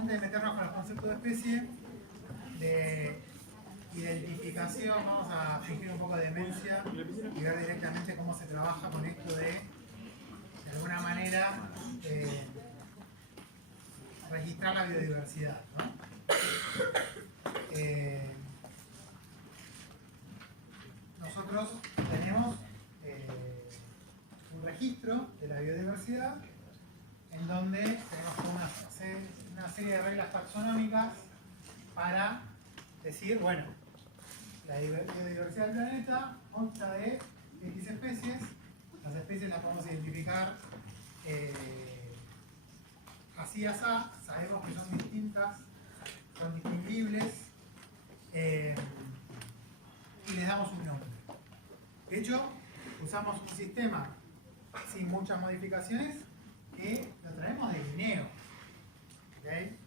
antes de meternos con los conceptos de especie, de identificación, vamos a fingir un poco de demencia y ver directamente cómo se trabaja con esto de alguna manera, registrar la biodiversidad, ¿no? Nosotros tenemos un registro de la biodiversidad en donde tenemos una serie de reglas taxonómicas para decir, bueno, la biodiversidad del planeta consta de X especies. Las especies las podemos identificar así, asá, sabemos que son distintas, son distinguibles, y les damos un nombre. De hecho, usamos un sistema sin muchas modificaciones que lo traemos de Linneo. ¿Okay?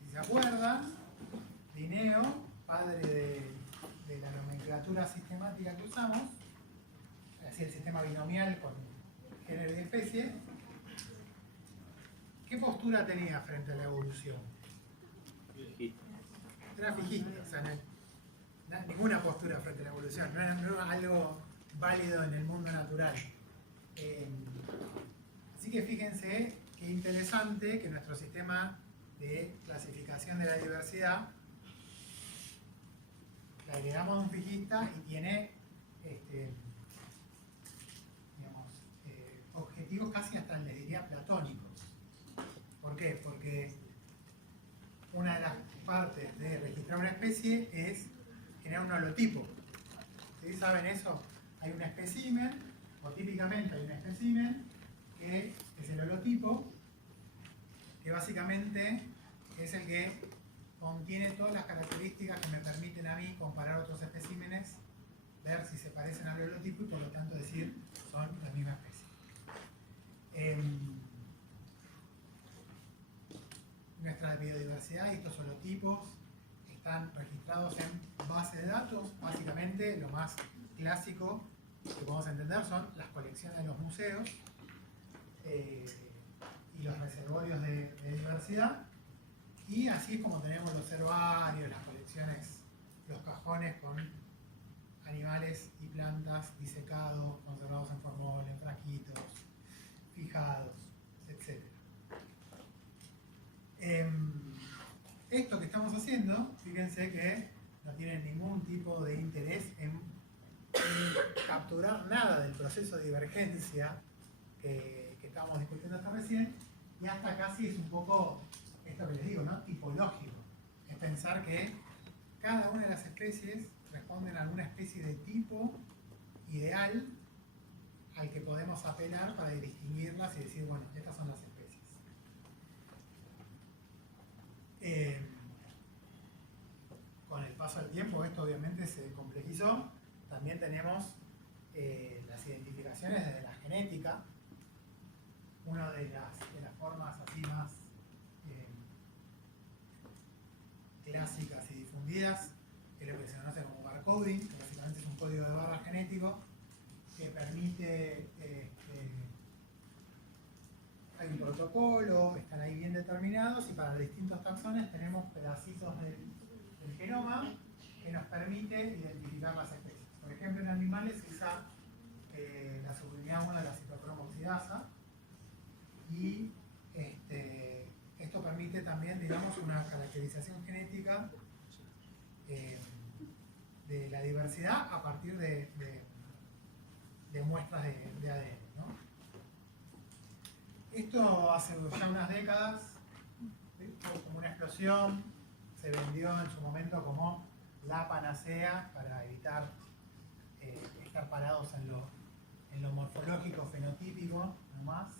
Si se acuerdan, Linneo, padre de la nomenclatura sistemática que usamos, así el sistema binomial con género y especie, ¿qué postura tenía frente a la evolución? Era fijista, o sea, ninguna postura frente a la evolución, no era algo válido en el mundo natural. Así que fíjense qué interesante que nuestro sistema de clasificación de la diversidad le agregamos a un fijista y tiene objetivos casi hasta les diría platónicos. ¿Por qué? Porque una de las partes de registrar una especie es generar un holotipo. ¿Sí? ¿Saben eso? Hay un espécimen, o típicamente hay un espécimen, que es el holotipo, que básicamente es el que contiene todas las características que me permiten a mí comparar otros especímenes, ver si se parecen al holotipo y por lo tanto decir son la misma especie. Nuestra biodiversidad y estos holotipos están registrados en bases de datos. Básicamente lo más clásico que podemos entender son las colecciones de los museos y los reservorios de diversidad, y así es como tenemos los herbarios, las colecciones, los cajones con animales y plantas disecados, conservados en formol, en frasquitos, fijados, etc. Esto que estamos haciendo, fíjense que no tiene ningún tipo de interés en capturar nada del proceso de divergencia que estábamos discutiendo hasta recién, y hasta casi es un poco esto que les digo, ¿no? Tipológico. Es pensar que cada una de las especies responden a alguna especie de tipo ideal al que podemos apelar para distinguirlas y decir, bueno, estas son las especies. Con el paso del tiempo esto obviamente se complejizó. También tenemos las identificaciones desde la genética. Una de las formas así más clásicas y difundidas es lo que se conoce como barcoding, que básicamente es un código de barra genético que permite, hay un protocolo, están ahí bien determinados, y para los distintos taxones tenemos pedacitos del genoma que nos permite identificar las especies. Por ejemplo, en animales se usa la subunidad 1 de la citocromo oxidasa, y esto permite también, digamos, una caracterización genética de la diversidad a partir de muestras de ADN, ¿no? Esto hace ya unas décadas, fue como una explosión, se vendió en su momento como la panacea para evitar estar parados en lo morfológico, fenotípico, nomás.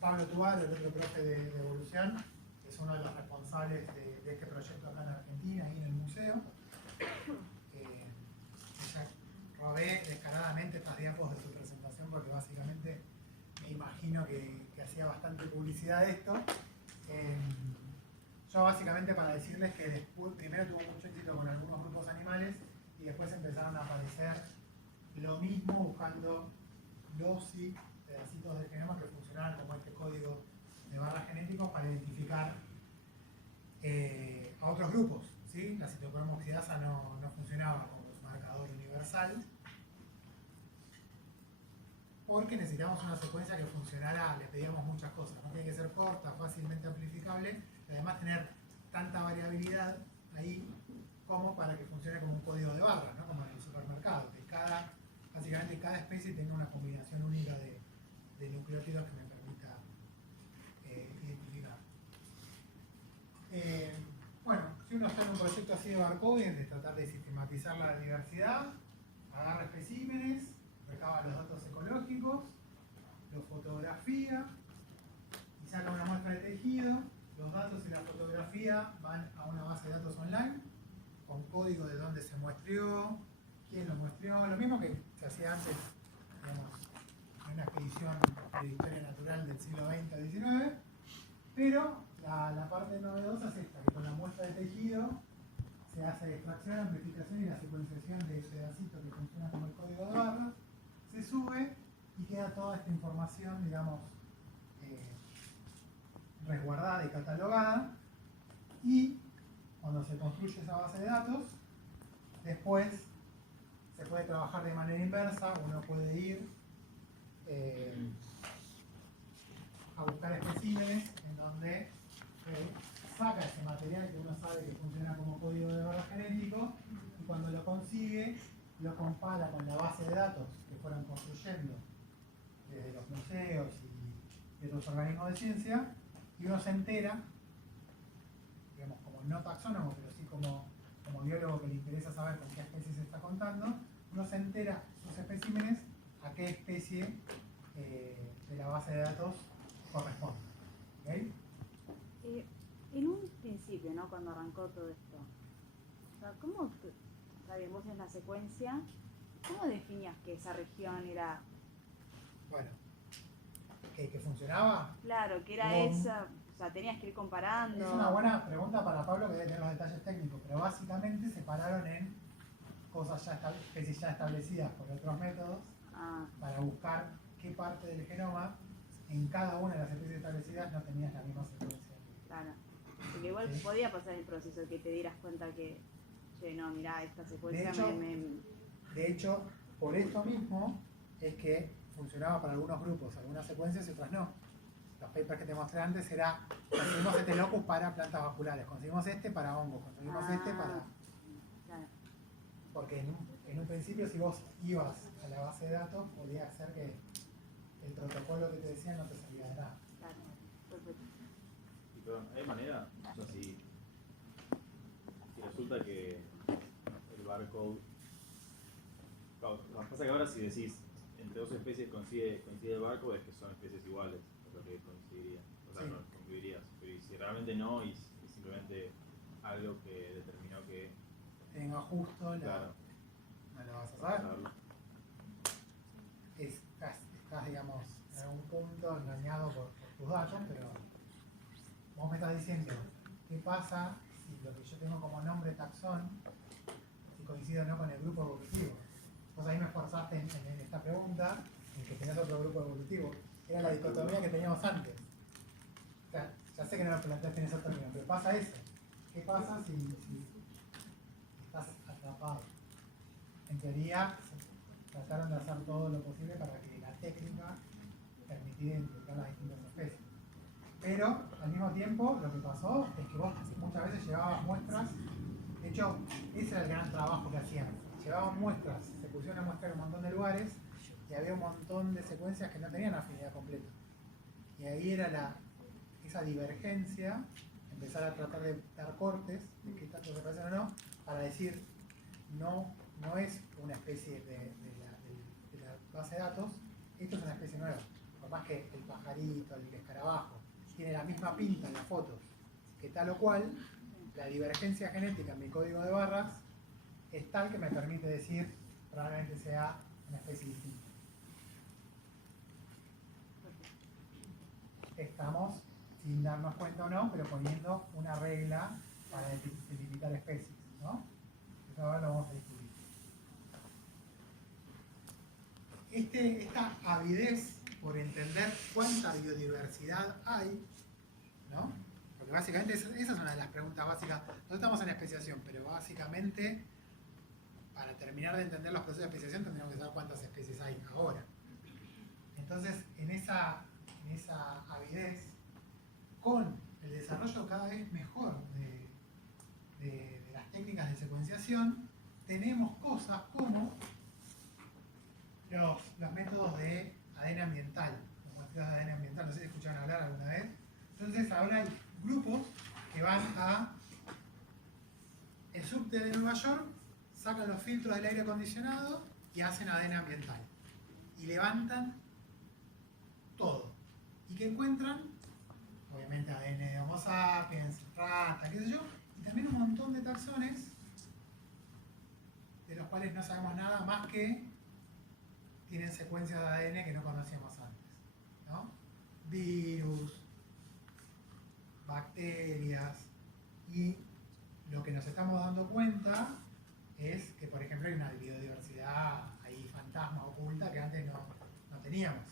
Pablo Tuaro, el otro profe de evolución, es uno de los responsables de este proyecto acá en Argentina, ahí en el museo. Ya robé descaradamente estas diapos de su presentación porque básicamente me imagino que hacía bastante publicidad de esto. Yo básicamente para decirles que después, primero tuvo mucho éxito con algunos grupos animales y después empezaron a aparecer lo mismo buscando dosis, pedacitos del genoma que funcionaban como este código de barras genéticos para identificar a otros grupos, ¿sí? La citocromo oxidasa no funcionaba como marcador universal, porque necesitamos una secuencia que funcionara, le pedíamos muchas cosas, no tiene que ser corta, fácilmente amplificable, y además tener tanta variabilidad ahí como para que funcione como un código de barras, ¿no? Como en el supermercado, que básicamente cada especie tenga una combinación única de nucleótidos que me permita identificar. Bueno, si uno está en un proyecto así de barcoding, de tratar de sistematizar la diversidad, agarra especímenes, recaba los datos ecológicos, los fotografía y saca una muestra de tejido. Los datos y la fotografía van a una base de datos online con código de dónde se muestreó, quién lo muestreó, lo mismo que se hacía antes, digamos, en una expedición de historia natural del siglo XX o XIX, pero la parte novedosa es esta, que con la muestra de tejido se hace extracción, amplificación y la secuenciación de pedacitos que funciona como el código de barras, se sube y queda toda esta información, digamos, resguardada y catalogada, y cuando se construye esa base de datos, después se puede trabajar de manera inversa, uno puede ir a buscar especímenes en donde saca ese material que uno sabe que funciona como código de barra genético, y cuando lo consigue lo compara con la base de datos que fueron construyendo desde los museos y de los organismos de ciencia, y uno se entera, digamos, como no taxónomo, pero sí como biólogo que le interesa saber con qué especie se está contando, uno se entera sus especímenes a qué especie de la base de datos corresponde. ¿Okay? En un principio, ¿no? Cuando arrancó todo esto, o sea, ¿cómo, sabemos en la secuencia, cómo definías que esa región era? Bueno, ¿que funcionaba? Claro, que era esa, o sea, tenías que ir comparando. Es una buena pregunta para Pablo, que debe tener los detalles técnicos, pero básicamente se pararon en cosas especies ya establecidas por otros métodos para buscar qué parte del genoma en cada una de las especies establecidas no tenías la misma secuencia. Claro, porque igual ¿sí? Podía pasar el proceso que te dieras cuenta que, che, no, mirá, esta secuencia de hecho, por esto mismo es que funcionaba para algunos grupos, algunas secuencias y otras no. Los papers que te mostré antes era, conseguimos este locus para plantas vasculares, conseguimos este para hongos, conseguimos este para... Claro. Porque en un principio, si vos ibas a la base de datos, podía ser que el protocolo que te decían no te servía de nada. Claro, perfecto. Y perdón, ¿hay manera? O sea, si resulta que el barcode... Claro, pasa que ahora si decís entre dos especies coincide el barcode, es que son especies iguales, es lo que coincidiría. O sea, sí. no convivirías. Pero si realmente no, y simplemente algo que determinó que... Tenga justo la... Claro. No lo vas a saber. Estás, digamos, en algún punto engañado por tus datos, pero vos me estás diciendo, ¿qué pasa si lo que yo tengo como nombre taxón, si coincide o no con el grupo evolutivo? Vos ahí me esforzaste en esta pregunta, en que tenés otro grupo evolutivo. Era la dicotomía que teníamos antes. O sea, ya sé que no lo planteaste en esos términos, pero pasa eso. ¿Qué pasa si estás atrapado? En teoría, trataron de hacer todo lo posible para que la técnica permitiera identificar las distintas especies. Pero, al mismo tiempo, lo que pasó es que vos muchas veces llevabas muestras. De hecho, ese era el gran trabajo que hacían. Llevaban muestras, se pusieron a muestrar en un montón de lugares y había un montón de secuencias que no tenían afinidad completa. Y ahí era esa divergencia, empezar a tratar de dar cortes, de qué tanto se parecen o no, para decir, no es una especie de la base de datos, esto es una especie nueva. Por más que el pajarito, el escarabajo, tiene la misma pinta en las fotos que tal o cual, la divergencia genética en mi código de barras es tal que me permite decir probablemente sea una especie distinta. Estamos, sin darnos cuenta o no, pero poniendo una regla para delimitar especies, ¿no? Eso ahora lo vamos a discutir. Esta avidez por entender cuánta biodiversidad hay, ¿no? básicamente esa es una de las preguntas básicas. Nosotros estamos en especiación, pero básicamente para terminar de entender los procesos de especiación tendríamos que saber cuántas especies hay ahora. Entonces, en esa avidez, con el desarrollo cada vez mejor de las técnicas de secuenciación, tenemos cosas como los métodos de ADN ambiental, los muestreos de ADN ambiental, no sé si escucharon hablar alguna vez. Entonces ahora hay grupos que van a el subte de Nueva York, sacan los filtros del aire acondicionado y hacen ADN ambiental. Y levantan todo. ¿Y qué encuentran? Obviamente ADN de Homo sapiens, rata, qué sé yo, y también un montón de taxones de los cuales no sabemos nada más que tienen secuencias de ADN que no conocíamos antes, ¿no? Virus, bacterias, y lo que nos estamos dando cuenta es que, por ejemplo, hay una biodiversidad ahí fantasma oculta que antes no teníamos.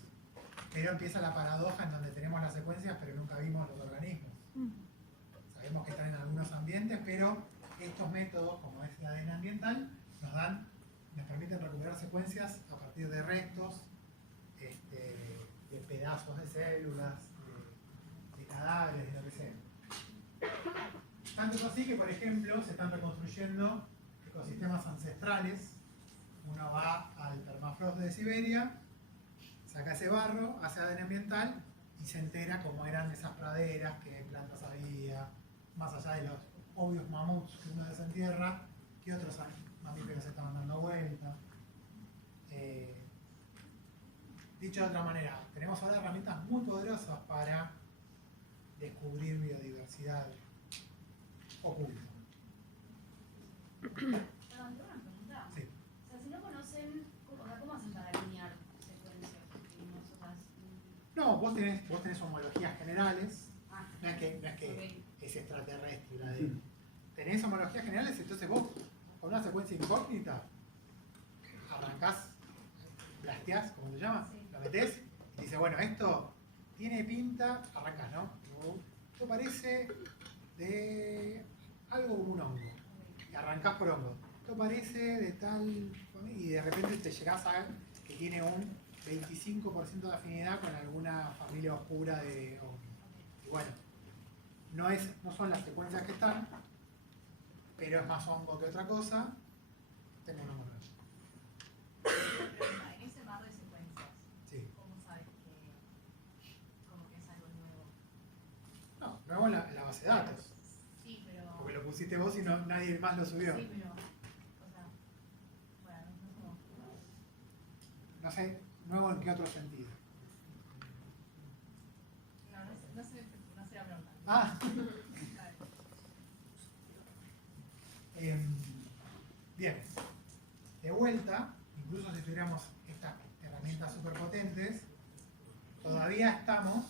Pero empieza la paradoja en donde tenemos las secuencias pero nunca vimos los organismos. Sabemos que están en algunos ambientes, pero estos métodos, como es el ADN ambiental, nos permiten recuperar secuencias a partir de restos, de pedazos de células, de cadáveres, de lo que sea. Tanto es así que, por ejemplo, se están reconstruyendo ecosistemas ancestrales. Uno va al permafrost de Siberia, saca ese barro, hace ADN ambiental y se entera cómo eran esas praderas, qué plantas había, más allá de los obvios mamuts que uno desentierra, qué otros mamíferos estaban dando vuelta. Dicho de otra manera, tenemos ahora herramientas muy poderosas para descubrir biodiversidad oculta. Perdón, tengo una pregunta. Sí. O sea, si no conocen, ¿cómo hacen para alinear secuencias? No, vos tenés homologías generales, no es que Ok. es extraterrestre la de. Tenés homologías generales, entonces vos con una secuencia incógnita arrancás, blasteás, como se llama, Sí. lo metés y dice, bueno, esto tiene pinta, arrancás, ¿no? Esto parece de algo como un hongo. Y arrancás por hongo. Esto parece de tal. Y de repente te llegás a ver que tiene un 25% de afinidad con alguna familia oscura de hongos. Y bueno, no son las secuencias que están, pero es más hongo que otra cosa. Tengo una moneda. En ese mar de secuencias, Sí. ¿cómo sabes como que es algo nuevo? No, nuevo en la base de datos. Sí, pero... Porque lo pusiste vos y nadie más lo subió. Sí, pero... O sea, bueno, no sé cómo... No sé, nuevo en qué otro sentido. No sé la pregunta. Ah, Vale. bien. De vuelta, incluso si tuviéramos estas herramientas superpotentes, todavía estamos,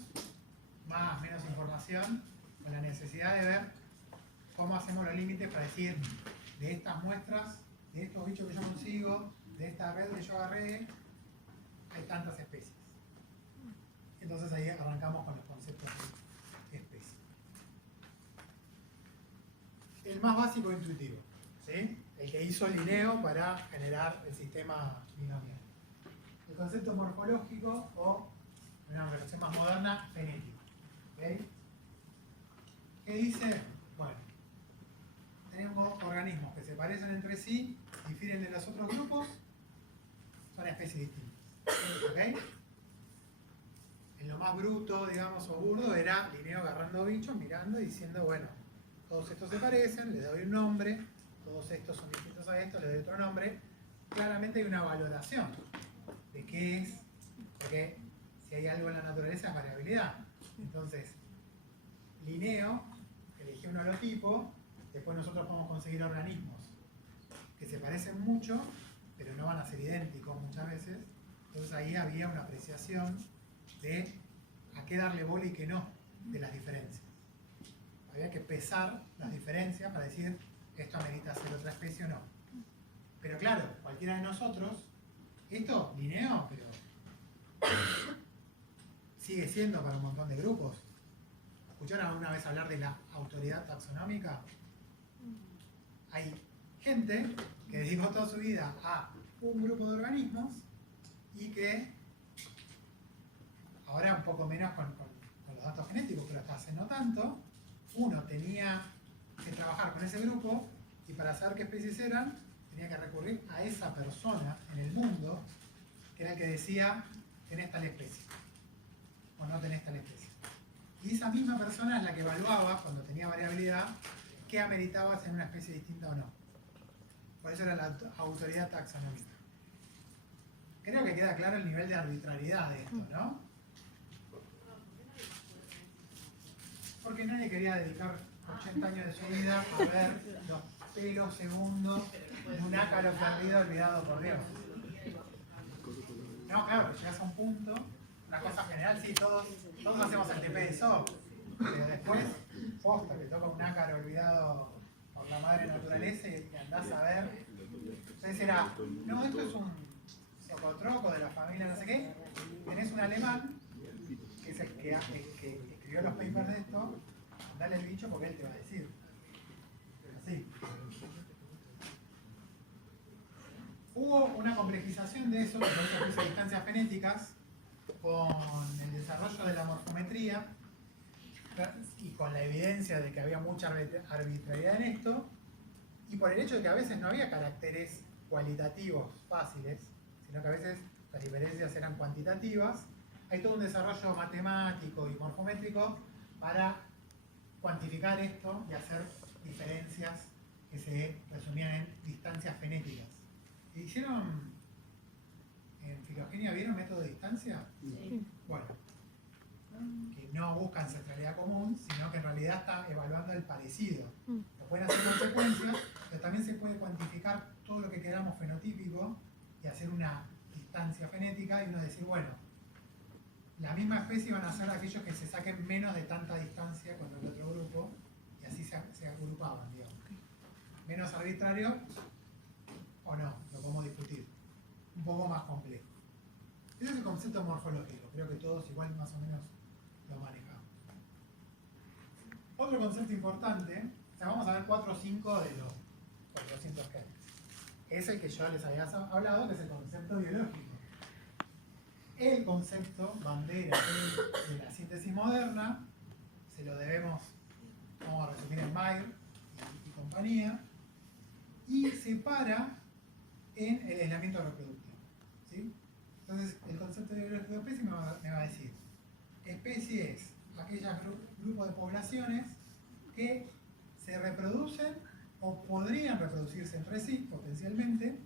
más o menos información, con la necesidad de ver cómo hacemos los límites para decir, de estas muestras, de estos bichos que yo consigo, de esta red que yo agarré, hay tantas especies. Entonces ahí arrancamos con los conceptos de especie. El más básico e intuitivo, ¿sí? El que hizo Linneo para generar el sistema binomial. El concepto morfológico o, en una versión más moderna, genético. ¿Okay? ¿Qué dice? Bueno, tenemos organismos que se parecen entre sí, difieren de los otros grupos, son especies distintas. ¿Ok? En lo más bruto, digamos, o burdo, era Linneo agarrando bichos, mirando y diciendo, bueno, todos estos se parecen, les doy un nombre, todos estos son distintos a estos, les doy otro nombre. Claramente hay una valoración de qué es, porque si hay algo en la naturaleza es variabilidad. Entonces, Linneo eligió un holotipo, después nosotros podemos conseguir organismos que se parecen mucho, pero no van a ser idénticos muchas veces. Entonces ahí había una apreciación de a qué darle bola y qué no de las diferencias. Había que pesar las diferencias para decir esto amerita ser otra especie o no. Pero claro, cualquiera de nosotros, esto, Linneo, pero sigue siendo para un montón de grupos ¿Escucharon alguna vez hablar de la autoridad taxonómica? Hay gente que dedicó toda su vida a un grupo de organismos y que ahora un poco menos con los datos genéticos, pero hasta hace no tanto, uno tenía que trabajar con ese grupo y para saber qué especies eran, tenía que recurrir a esa persona en el mundo que era el que decía, tenés tal especie o no tenés tal especie. Y esa misma persona es la que evaluaba, cuando tenía variabilidad, qué ameritabas en una especie distinta o no. Por eso era la autoridad taxonómica. Creo que queda claro el nivel de arbitrariedad de esto, ¿no? Porque nadie quería dedicar 80 años de su vida a ver los pelos segundos de un ácaro perdido olvidado por Dios. No, claro, que llegas a un punto, una cosa general, sí, todos hacemos el TP de SOP, pero después, posta, que toca un ácaro olvidado por la madre naturaleza y andás a ver. Entonces era, no, esto es un socotroco de la familia no sé qué, tenés un alemán, que es el que escribió los papers de esto, dale el bicho porque él te va a decir. Así. Hubo una complejización de eso, por eso puse distancias genéticas, con el desarrollo de la morfometría y con la evidencia de que había mucha arbitrariedad en esto, y por el hecho de que a veces no había caracteres cualitativos fáciles, sino que a veces las diferencias eran cuantitativas. Hay todo un desarrollo matemático y morfométrico para cuantificar esto y hacer diferencias que se resumían en distancias fenéticas. ¿Hicieron en filogenia, vieron método de distancia? Sí. Bueno, que no busca ancestralidad común, sino que en realidad está evaluando el parecido. Lo pueden hacer con secuencias, pero también se puede cuantificar todo lo que queramos fenotípico y hacer una distancia fenética y uno decir, bueno, la misma especie van a ser aquellos que se saquen menos de tanta distancia con el otro grupo y así se agrupaban, digamos. Menos arbitrario o no, lo podemos discutir. Un poco más complejo. Ese es el concepto morfológico, creo que todos igual más o menos lo manejamos. Otro concepto importante, o sea, vamos a ver 4 o 5 de los 400 genes. Es el que yo les había hablado, que es el concepto biológico. El concepto bandera de la síntesis moderna se lo debemos, vamos a resumir en Mayer y compañía, y se para en el aislamiento reproductivo, ¿sí? Entonces, el concepto biológico de especie me va a decir, especie es aquellos grupos de poblaciones que se reproducen o podrían reproducirse entre sí, potencialmente,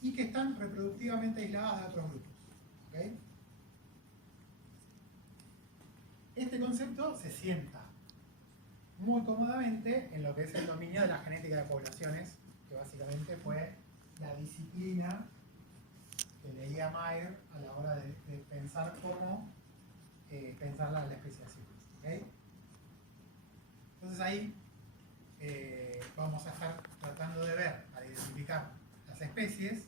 y que están reproductivamente aisladas de otros grupos. ¿Okay? Este concepto se sienta muy cómodamente en lo que es el dominio de la genética de poblaciones, que básicamente fue la disciplina que leía Mayer a la hora de pensar cómo pensar la especiación. ¿Okay? Entonces ahí vamos a estar tratando de ver, para identificar las especies,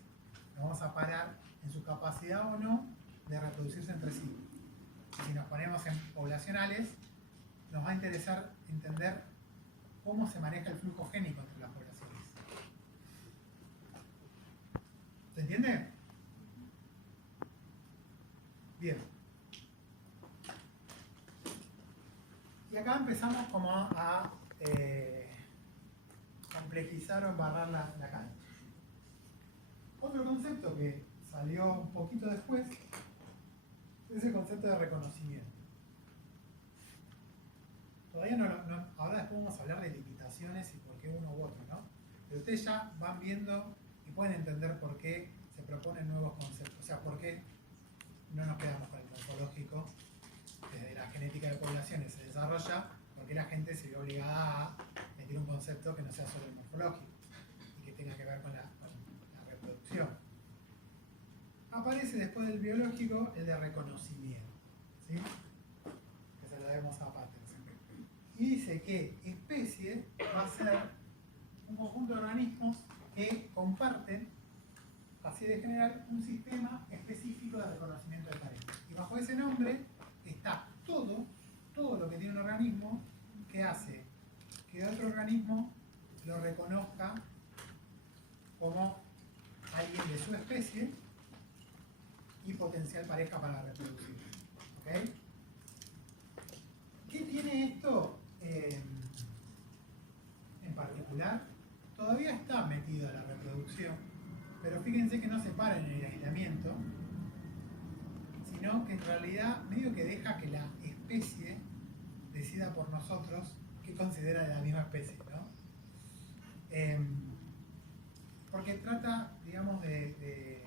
nos vamos a parar en su capacidad o no de reproducirse entre sí. Si nos ponemos en poblacionales, nos va a interesar entender cómo se maneja el flujo génico entre las poblaciones. ¿Se entiende? Bien. Y acá empezamos como a complejizar o embarrar la cancha. Otro concepto que salió un poquito después es el concepto de reconocimiento. Todavía ahora después vamos a hablar de limitaciones y por qué uno u otro, ¿no? Pero ustedes ya van viendo y pueden entender por qué se proponen nuevos conceptos, o sea, por qué no nos quedamos con el morfológico. Desde la genética de poblaciones se desarrolla porque la gente se ve obligada a meter un concepto que no sea solo el morfológico y que tenga que ver con la reproducción. Aparece después del biológico el de reconocimiento, ¿sí? Que se lo debemos a Patterson. Y dice que especie va a ser un conjunto de organismos que comparten, así de general, un sistema específico de reconocimiento de pareja. Y bajo ese nombre está todo todo lo que tiene un organismo que hace que otro organismo lo reconozca como alguien de su especie y potencial pareja para reproducir. ¿Ok? ¿Qué tiene esto en particular? Todavía está metido en la reproducción, pero fíjense que no se para en el aislamiento, sino que en realidad medio que deja que la especie decida por nosotros qué considera de la misma especie, ¿no? Porque trata, digamos, de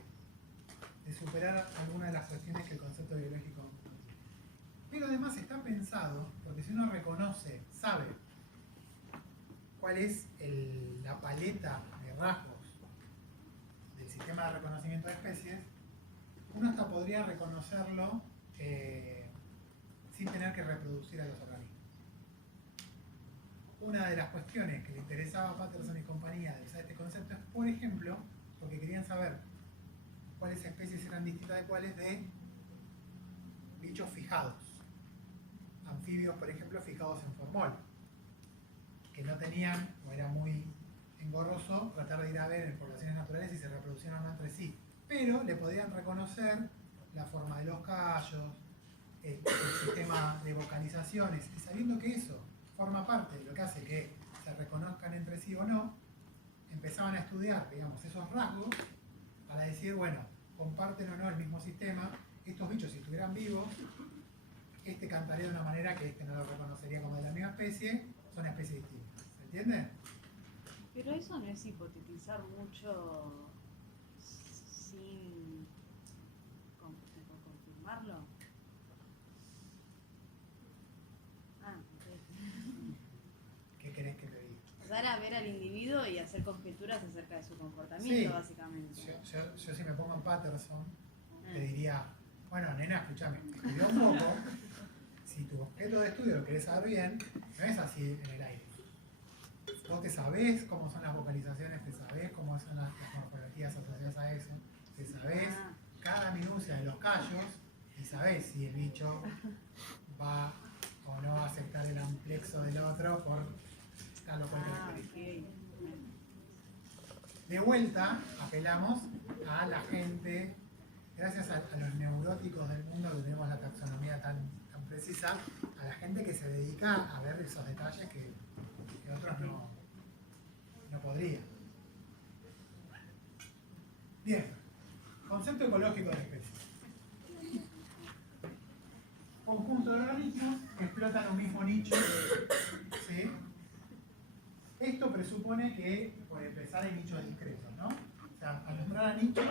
superar algunas de las cuestiones que el concepto biológico tiene. Pero además está pensado, porque si uno reconoce, sabe cuál es la paleta de rasgos del sistema de reconocimiento de especies, uno hasta podría reconocerlo sin tener que reproducir a los organismos. Una de las cuestiones que le interesaba a Patterson y compañía de usar este concepto es, por ejemplo, porque querían saber cuáles especies eran distintas de cuáles de bichos fijados. Anfibios, por ejemplo, fijados en formol, que no tenían, o era muy engorroso, tratar de ir a ver en poblaciones naturales si se reproducían o no entre sí. Pero le podían reconocer la forma de los callos, el sistema de vocalizaciones, y sabiendo que eso forma parte de lo que hace que se reconozcan entre sí o no, empezaban a estudiar, digamos, esos rasgos para decir, bueno, comparten o no el mismo sistema, estos bichos si estuvieran vivos, este cantaría de una manera que este no lo reconocería como de la misma especie, son especies distintas, ¿se entiende? Pero eso no es hipotetizar mucho sin confirmarlo. Ah, ok. ¿Qué querés que te diga? Dar a ver al individuo y hacer conjeturas acerca de su comportamiento, Sí. básicamente. Yo si me pongo en Patterson, te diría, bueno, nena, escúchame, estudia un poco, si tu objeto de estudio lo querés saber bien, no es así en el aire. Vos te sabés cómo son las vocalizaciones, te sabés cómo son las morfologías asociadas a eso, te sabés cada minucia de los callos y sabés si el bicho va o no va a aceptar el amplexo del otro por tal o cual característica. De vuelta, apelamos a la gente, gracias a los neuróticos del mundo que tenemos la taxonomía tan precisa, a la gente que se dedica a ver esos detalles que otros no podrían. Bien, concepto ecológico de especie. Conjunto de organismos que explotan un mismo nicho. ¿Sí? Esto presupone que, por empezar, hay nichos discretos, ¿no? O sea, al entrar a nicho,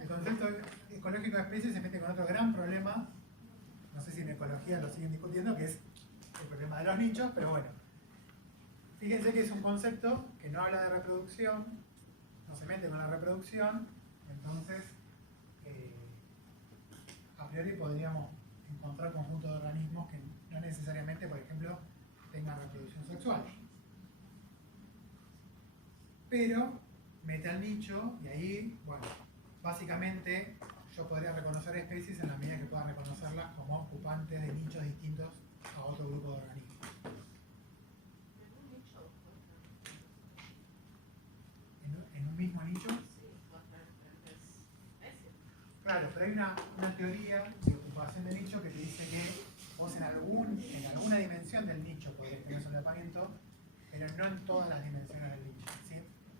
el concepto ecológico de especie se mete con otro gran problema, no sé si en ecología lo siguen discutiendo, que es el problema de los nichos, pero bueno. Fíjense que es un concepto que no habla de reproducción, no se mete con la reproducción, entonces a priori podríamos encontrar conjuntos de organismos que no necesariamente, por ejemplo, tengan reproducción sexual. Pero mete al nicho y ahí, bueno, básicamente yo podría reconocer especies en la medida que pueda reconocerlas como ocupantes de nichos distintos a otro grupo de organismos. ¿En un mismo nicho? Claro, pero hay una teoría de ocupación de nicho que te dice que vos en alguna dimensión del nicho podés tener solapamiento, pero no en todas las dimensiones del nicho. ¿Sí?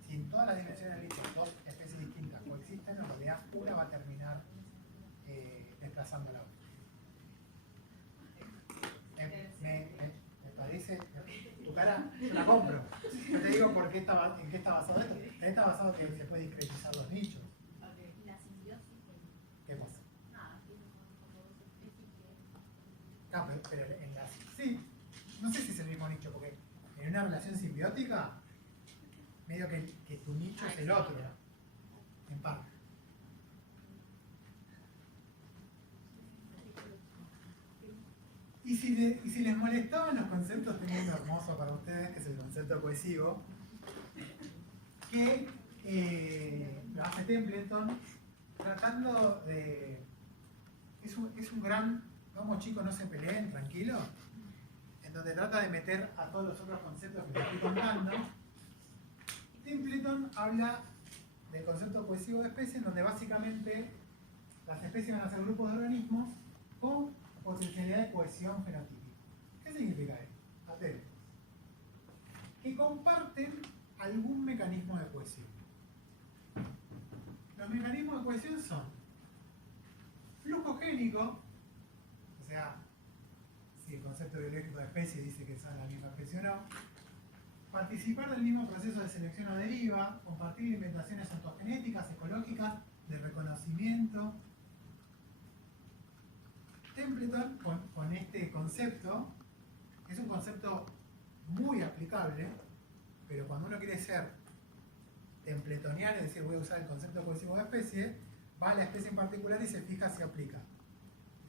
Si en todas las dimensiones del nicho dos especies distintas coexisten, en realidad una va a terminar desplazando a la otra. Me parece, tu cara, yo la compro. Yo te digo en qué está basado esto. Está basado en que se puede discretizar los nichos. ¿Y la simbiosis? ¿Qué pasa? Nada, tiene como dos especies que... No, pero en las... Sí, no sé si es el mismo nicho, porque en una relación simbiótica, medio que tu nicho es el otro, en parte. Y si les molestaban los conceptos, tengo uno hermoso para ustedes, que es el concepto cohesivo, que lo hace Templeton tratando de... Es un gran... Vamos chicos, no se peleen, tranquilos. donde trata de meter a todos los otros conceptos que te estoy contando. Templeton habla del concepto cohesivo de especie, en donde básicamente las especies van a ser grupos de organismos con potencialidad de cohesión fenotípica. ¿Qué significa esto? Atentos. Que comparten algún mecanismo de cohesión. Los mecanismos de cohesión son flujo génico, o sea, si el concepto biológico de especie dice que son la misma especie o no, participar del mismo proceso de selección o deriva, compartir inventaciones ontogenéticas, ecológicas, de reconocimiento. Templeton, con este concepto, es un concepto muy aplicable, pero cuando uno quiere ser templetoniano, es decir, voy a usar el concepto cohesivo de especie, va a la especie en particular y se fija si aplica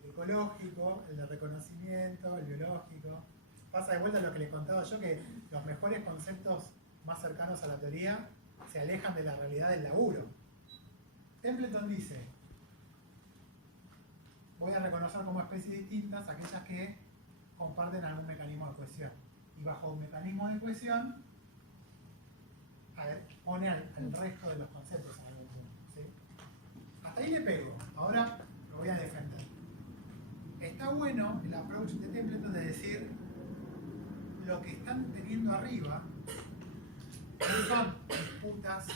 el ecológico, el de reconocimiento, el biológico. Pasa de vuelta a lo que les contaba yo, que los mejores conceptos más cercanos a la teoría se alejan de la realidad del laburo. Templeton dice, voy a reconocer como especies distintas aquellas que comparten algún mecanismo de cohesión. Y bajo un mecanismo de cohesión, pone al resto de los conceptos en algún punto. ¿Sí? Hasta ahí le pego. Ahora lo voy a defender. Está bueno el approach de Templeton de decir lo que están teniendo arriba no son disputas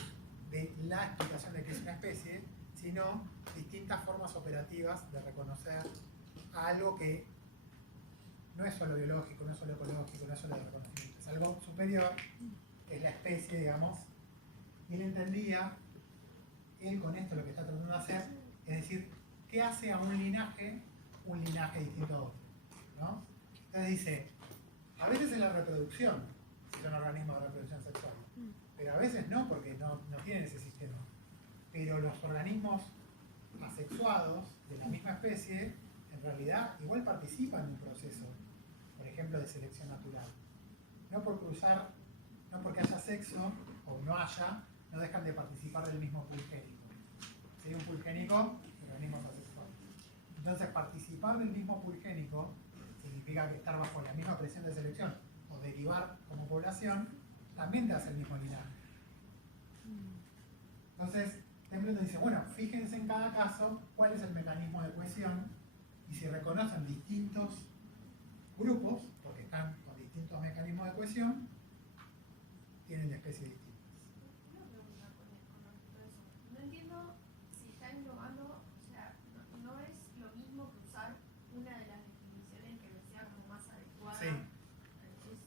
de la explicación de qué es una especie, sino distintas formas operativas de reconocer a algo que no es solo biológico, no es solo ecológico, no es solo de reconocimiento, es algo superior, que es la especie, digamos. Y él entendía, él con esto lo que está tratando de hacer, es decir, ¿qué hace a un linaje distinto a otro? ¿No? Entonces dice, a veces es la reproducción, si son organismos de reproducción sexual, pero a veces no, porque no tienen ese sistema. Pero los organismos asexuados de la misma especie, en realidad, igual participan en un proceso, por ejemplo, de selección natural. No por cruzar, no porque haya sexo, o no haya, no dejan de participar del mismo pool génico. Si hay un pool génico, organismos asexuados. Entonces, participar del mismo pool génico significa que estar bajo la misma presión de selección o derivar como población, también te hace el mismo linaje. Entonces, Templeton dice, bueno, fíjense en cada caso cuál es el mecanismo de cohesión y si reconocen distintos grupos, porque están con distintos mecanismos de cohesión, tienen especies distintas. Una pregunta con respecto a eso. No entiendo si está englobando, o sea, no es lo mismo que usar una de las definiciones que me sea como más adecuada. Sí.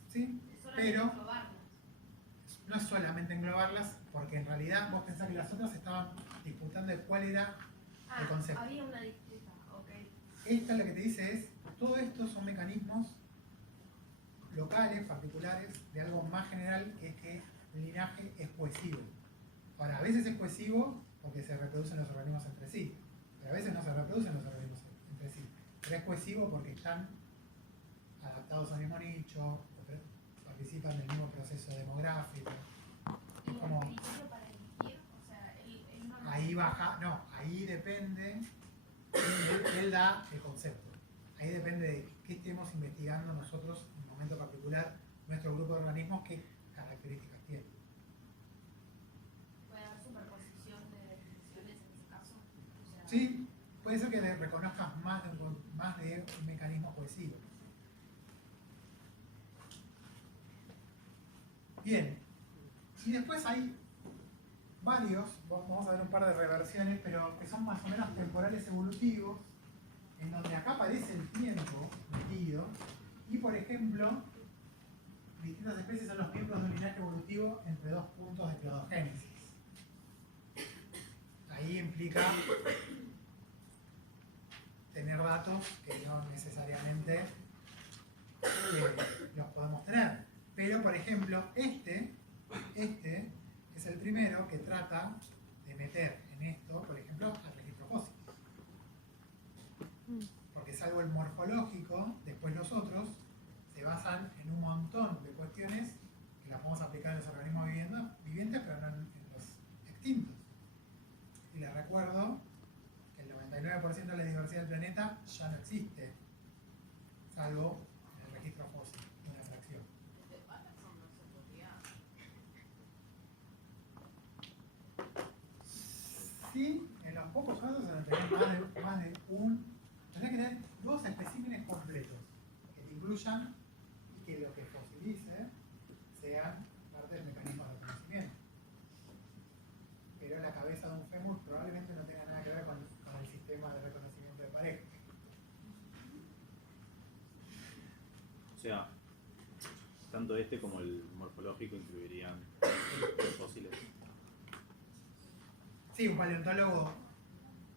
Sí, Es solamente pero englobarlas. no es solamente englobarlas, porque en realidad vos pensás que las otras estaban disputando de cuál era el concepto. Había una disputa, ok. Esta lo que te dice es, todo esto son mecanismos locales, particulares, de algo más general, que es que el linaje es cohesivo. Ahora, a veces es cohesivo porque se reproducen los organismos entre sí, pero a veces no se reproducen los organismos entre sí. Pero es cohesivo porque están adaptados al mismo nicho, participan del mismo proceso demográfico. ¿Y el Como, criterio para elegir? O sea, él no... ahí baja, no, ahí depende, él da el concepto. Ahí depende de qué estemos investigando nosotros en un momento particular, nuestro grupo de organismos, qué características tiene. ¿Puede haber superposición de definiciones en ese caso? O sea, Sí, puede ser que le reconozcas más de un mecanismo cohesivo. Bien, y después hay varios, vamos a ver un par de reversiones, pero que son más o menos temporales evolutivos, en donde acá aparece el tiempo metido, y por ejemplo, distintas especies son los miembros de un linaje evolutivo entre dos puntos de cladogénesis. Ahí implica tener datos que no necesariamente los podemos tener. Pero, por ejemplo, este es el primero que trata de meter en esto, por ejemplo, al registro fósil. Porque salvo el morfológico, después los otros se basan en un montón de cuestiones que las podemos aplicar en los organismos vivientes, pero no en los extintos. Y les recuerdo que el 99% de la diversidad del planeta ya no existe, salvo en el registro fósil. pocos casos en donde tenés tendrás que tener 2 especímenes completos que te incluyan y que lo que fosilice sean parte del mecanismo de reconocimiento. Pero la cabeza de un fémur probablemente no tenga nada que ver con el sistema de reconocimiento de pareja. O sea, tanto este como el morfológico incluirían fósiles. Sí, un paleontólogo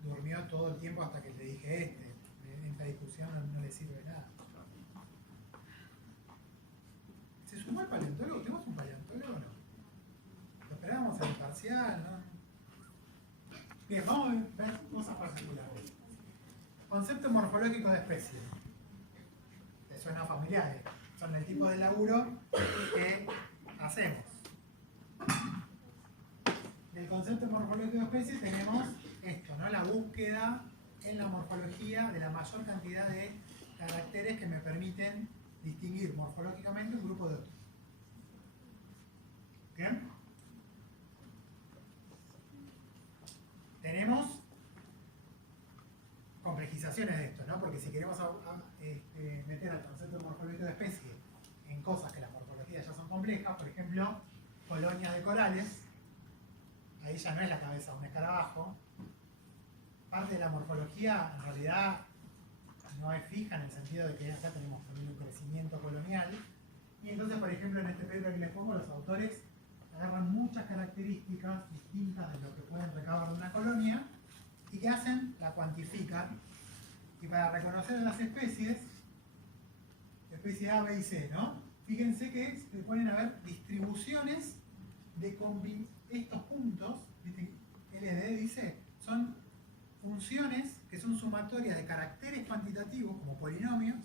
durmió todo el tiempo hasta que le dije en esta discusión no le sirve nada. ¿Se sumó el paleontólogo? ¿Tenemos un paleontólogo o no? Lo esperábamos en el parcial, ¿no? Bien, vamos a ver cosas particulares. Concepto morfológico de especie. ¿Te suena familiar? Son el tipo de laburo que hacemos. Del concepto morfológico de especie tenemos esto, ¿no? La búsqueda en la morfología de la mayor cantidad de caracteres que me permiten distinguir morfológicamente un grupo de otro. ¿Bien? Tenemos complejizaciones de esto, ¿no? Porque si queremos meter al concepto morfológico de especie en cosas que las morfologías ya son complejas, por ejemplo, colonias de corales, ahí ya no es la cabeza de un escarabajo. Parte de la morfología en realidad no es fija en el sentido de que acá tenemos también un crecimiento colonial. Y entonces, por ejemplo, en este paper que les pongo, los autores agarran muchas características distintas de lo que pueden recabar de una colonia y que hacen, la cuantifican. Y para reconocer las especies, especie A, B y C, ¿no? Fíjense que se pueden haber distribuciones de estos puntos, ¿viste? LD dice, son funciones que son sumatorias de caracteres cuantitativos, como polinomios,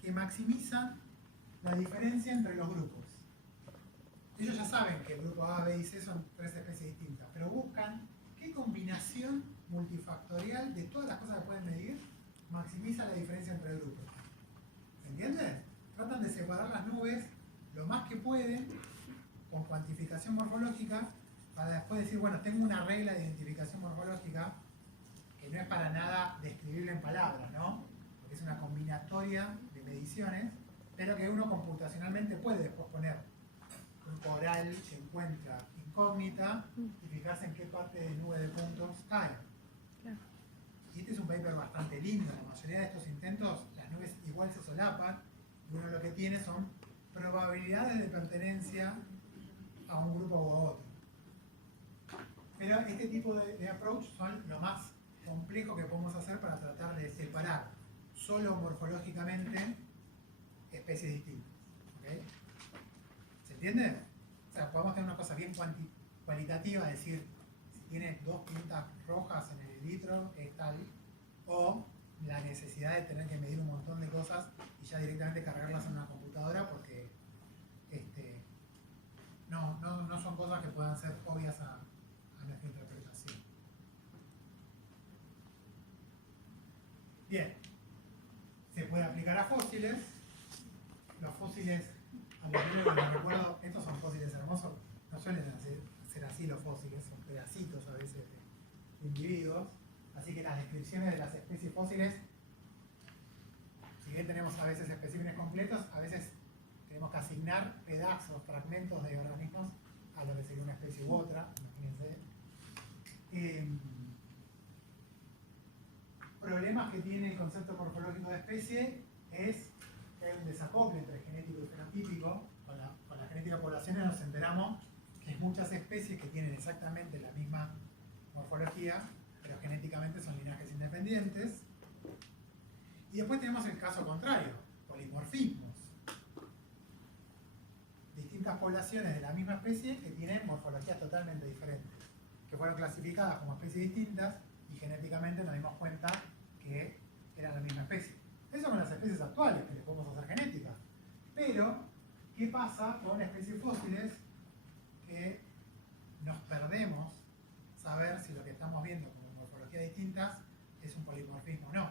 que maximizan la diferencia entre los grupos. Ellos ya saben que el grupo A, B y C son 3 especies distintas, pero buscan qué combinación multifactorial de todas las cosas que pueden medir maximiza la diferencia entre grupos. ¿Se entiende? Tratan de separar las nubes lo más que pueden con cuantificación morfológica para después decir, bueno, tengo una regla de identificación morfológica que no es para nada describible en palabras, ¿no? Porque es una combinatoria de mediciones, pero que uno computacionalmente puede después poner un coral que encuentra incógnita y fijarse en qué parte de nube de puntos cae. Claro. Y este es un paper bastante lindo. La mayoría de estos intentos, las nubes igual se solapan y uno lo que tiene son probabilidades de pertenencia a un grupo o a otro. Pero este tipo de approach son lo más complejo que podemos hacer para tratar de separar solo morfológicamente especies distintas. ¿Okay? ¿Se entiende? O sea, podemos tener una cosa bien cualitativa, decir, si tiene 2 pintas rojas en el litro, es tal, o la necesidad de tener que medir un montón de cosas y ya directamente cargarlas en una computadora porque no son cosas que puedan ser obvias a nuestra interpretación. Bien, se puede aplicar a fósiles. Los fósiles, a lo primero que me recuerdo, estos son fósiles hermosos, no suelen ser así los fósiles, son pedacitos a veces de individuos, así que las descripciones de las especies fósiles, si bien tenemos a veces especímenes completos, a veces tenemos que asignar pedazos, fragmentos de organismos a lo que sería una especie u otra, imagínense. Problemas que tiene el concepto morfológico de especie es que hay un desacople entre genético y fenotípico. Con la genética poblacional nos enteramos que hay muchas especies que tienen exactamente la misma morfología, pero genéticamente son linajes independientes. Y después tenemos el caso contrario, polimorfismos. Distintas poblaciones de la misma especie que tienen morfologías totalmente diferentes, que fueron clasificadas como especies distintas y genéticamente nos dimos cuenta que eran la misma especie. Eso con las especies actuales, que les podemos hacer genética. Pero, ¿qué pasa con especies fósiles que nos perdemos saber si lo que estamos viendo como morfologías distintas es un polimorfismo o no?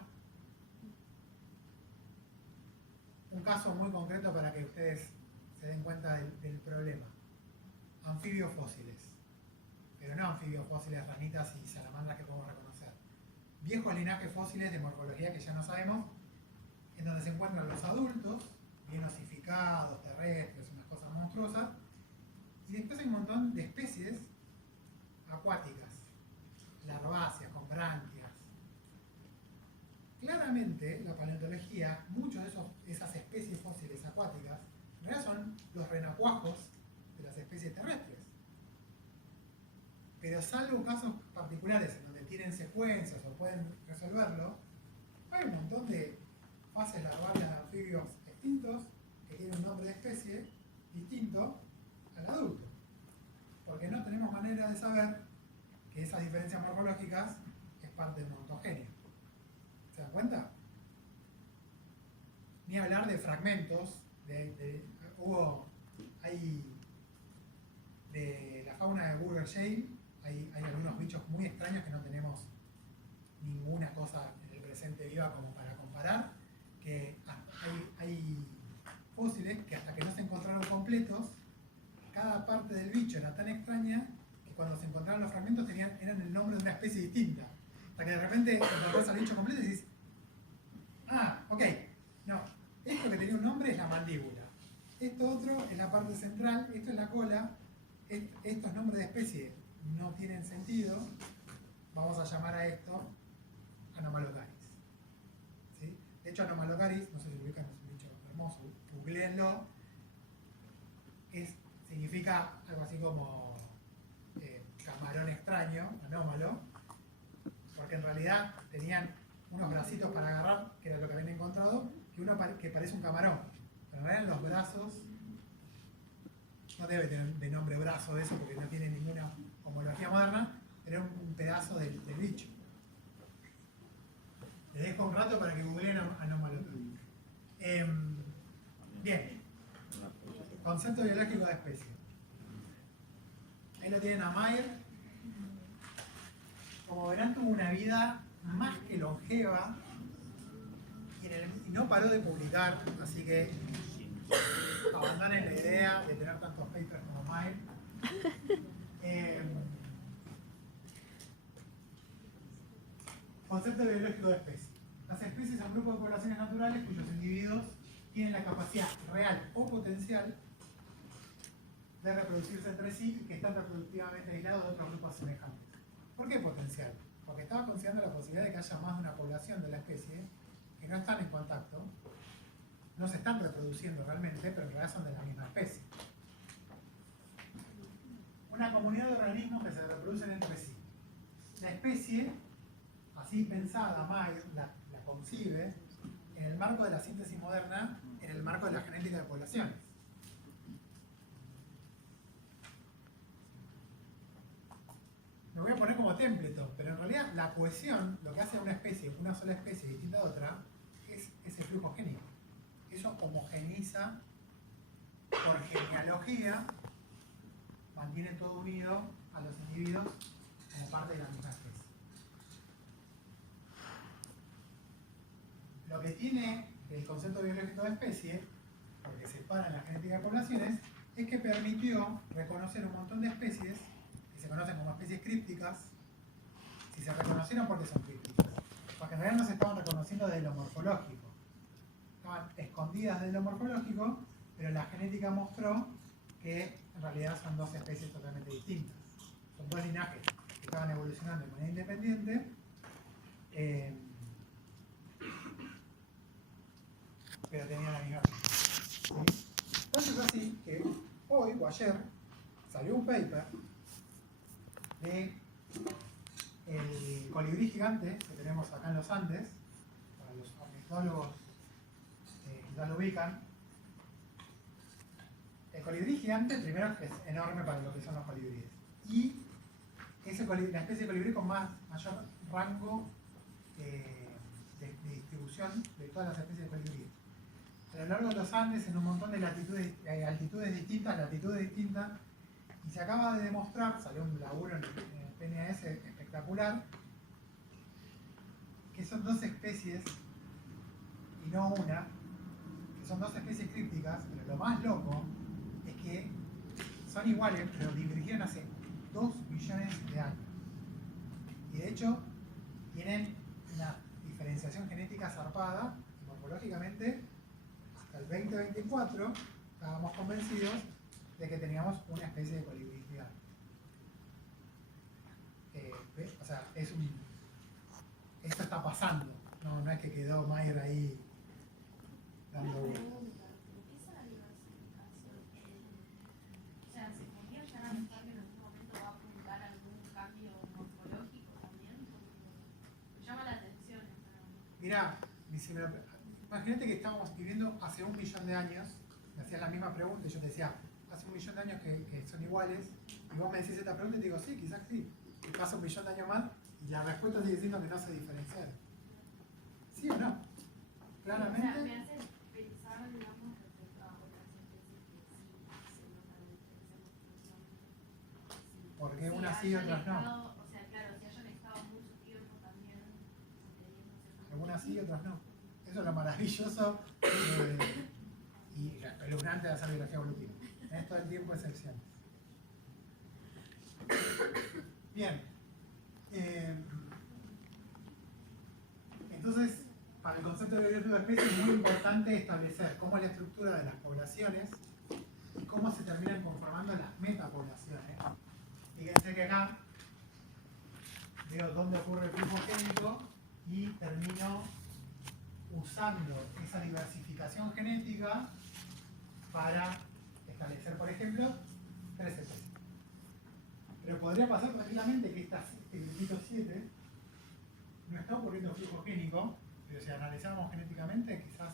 Un caso muy concreto para que ustedes se den cuenta del problema. Anfibios fósiles. Pero no anfibios fósiles, ranitas y salamandras que podemos reconocer. viejos linajes fósiles de morfología que ya no sabemos, en donde se encuentran los adultos, bien osificados, terrestres, unas cosas monstruosas, y después hay un montón de especies acuáticas, larváceas, con branquias. Claramente, la paleontología, muchas de esas especies fósiles acuáticas, en realidad son los renacuajos de las especies terrestres. Pero salvo casos particulares en donde tienen secuencias o pueden resolverlo, hay un montón de fases larvarias de anfibios extintos que tienen un nombre de especie distinto al adulto. Porque no tenemos manera de saber que esas diferencias morfológicas es parte del montogenio. ¿Se dan cuenta? Ni hablar de fragmentos, hay de la fauna de Burger Shale, hay algunos bichos muy extraños que no tenemos ninguna cosa en el presente viva como para comparar, que hay fósiles que hasta que no se encontraron completos, cada parte del bicho era tan extraña que cuando se encontraron los fragmentos eran el nombre de una especie distinta. Hasta que de repente encontrás al bicho completo y decís, ok, no, esto que tenía un nombre es la mandíbula, esto otro es la parte central, esto es la cola, estos nombres de especie no tienen sentido, vamos a llamar a esto Anomalocaris. ¿Sí? De hecho, Anomalocaris, no sé si lo ubican, es un bicho hermoso, googleenlo, significa algo así como camarón extraño, anómalo, porque en realidad tenían unos bracitos para agarrar, que era lo que habían encontrado, y uno que parece un camarón. Pero en realidad los brazos, no debe tener de nombre brazo eso, porque no tiene ninguna homología moderna, era un pedazo del bicho. Les dejo un rato para que googleen Anomalocaris. Bien. Concepto biológico de especie. Ahí lo tienen a Mayer. Como verán, tuvo una vida más que longeva y no paró de publicar, así que abandonen la idea de tener tantos papers como Mayer. Concepto biológico de especie. Las especies son grupos de poblaciones naturales cuyos individuos tienen la capacidad real o potencial de reproducirse entre sí y que están reproductivamente aislados de otros grupos semejantes. ¿Por qué potencial? Porque estaba considerando la posibilidad de que haya más de una población de la especie que no están en contacto, no se están reproduciendo realmente, pero en realidad son de la misma especie. Una comunidad de organismos que se reproducen entre sí. La especie, así pensada, Mayer la concibe en el marco de la síntesis moderna, en el marco de la genética de poblaciones. Me voy a poner como templeto, pero en realidad la cohesión, lo que hace a una especie, una sola especie distinta a otra, es ese flujo génico. Eso homogeniza por genealogía, mantiene todo unido a los individuos como parte de la misma especie. Lo que tiene el concepto biológico de especie, porque separa la genética de poblaciones, es que permitió reconocer un montón de especies que se conocen como especies crípticas. Si se reconocieron, porque son crípticas, porque en realidad no se estaban reconociendo desde lo morfológico, estaban escondidas desde lo morfológico, pero la genética mostró que en realidad son dos especies totalmente distintas, son dos linajes que estaban evolucionando de manera independiente, pero tenían la misma especie. ¿Sí? Entonces es así que hoy o ayer salió un paper de el colibrí gigante que tenemos acá en los Andes, para los ornitólogos ya lo ubican. El colibrí gigante, primero, es enorme para lo que son los colibríes, y es la especie de colibrí con mayor rango de distribución de todas las especies de colibríes. A lo largo de los Andes, en un montón de altitudes distintas, y se acaba de demostrar, salió un laburo en el PNAS espectacular, que son dos especies, y no una, que son dos especies crípticas, pero lo más loco es que son iguales, pero divergieron hace 2 millones de años. Y de hecho, tienen una diferenciación genética zarpada, y morfológicamente, hasta el 2024 estábamos convencidos de que teníamos una especie de colibricidad. O sea, esto está pasando, no es que quedó Mayer ahí dando vueltas. Esa diversificación, o sea, ¿se podría llegar a pensar que en algún momento va a apuntar a algún cambio morfológico también? Porque me llama la atención. Mirá, imagínate que estábamos viviendo hace 1 millón de años, me hacías la misma pregunta y yo te decía, hace 1 millón de años que son iguales, y vos me decís esta pregunta y te digo, sí, quizás sí. Y pasa 1 millón de años más y la respuesta sigue siendo que no se diferenciaron. ¿Sí o no? Claramente. O sea, me hace pensar, digamos, respecto a otras especies que sí se notan diferencias morfológicamente. Porque unas sí y otras no. O sea, claro, si hayan estado mucho tiempo también teniendo Algunas sí y otras no. Eso es lo maravilloso y espeluznante de hacer biología evolutiva. Tenés todo el tiempo excepciones. Bien. Entonces, para el concepto de biología de especie es muy importante establecer cómo es la estructura de las poblaciones y cómo se terminan conformando las metapoblaciones. Fíjense que acá veo dónde ocurre el flujo génico y termino usando esa diversificación genética para establecer, por ejemplo, 3 especies. Pero podría pasar tranquilamente que este grupito 7 no está ocurriendo flujo génico, pero si analizamos genéticamente, quizás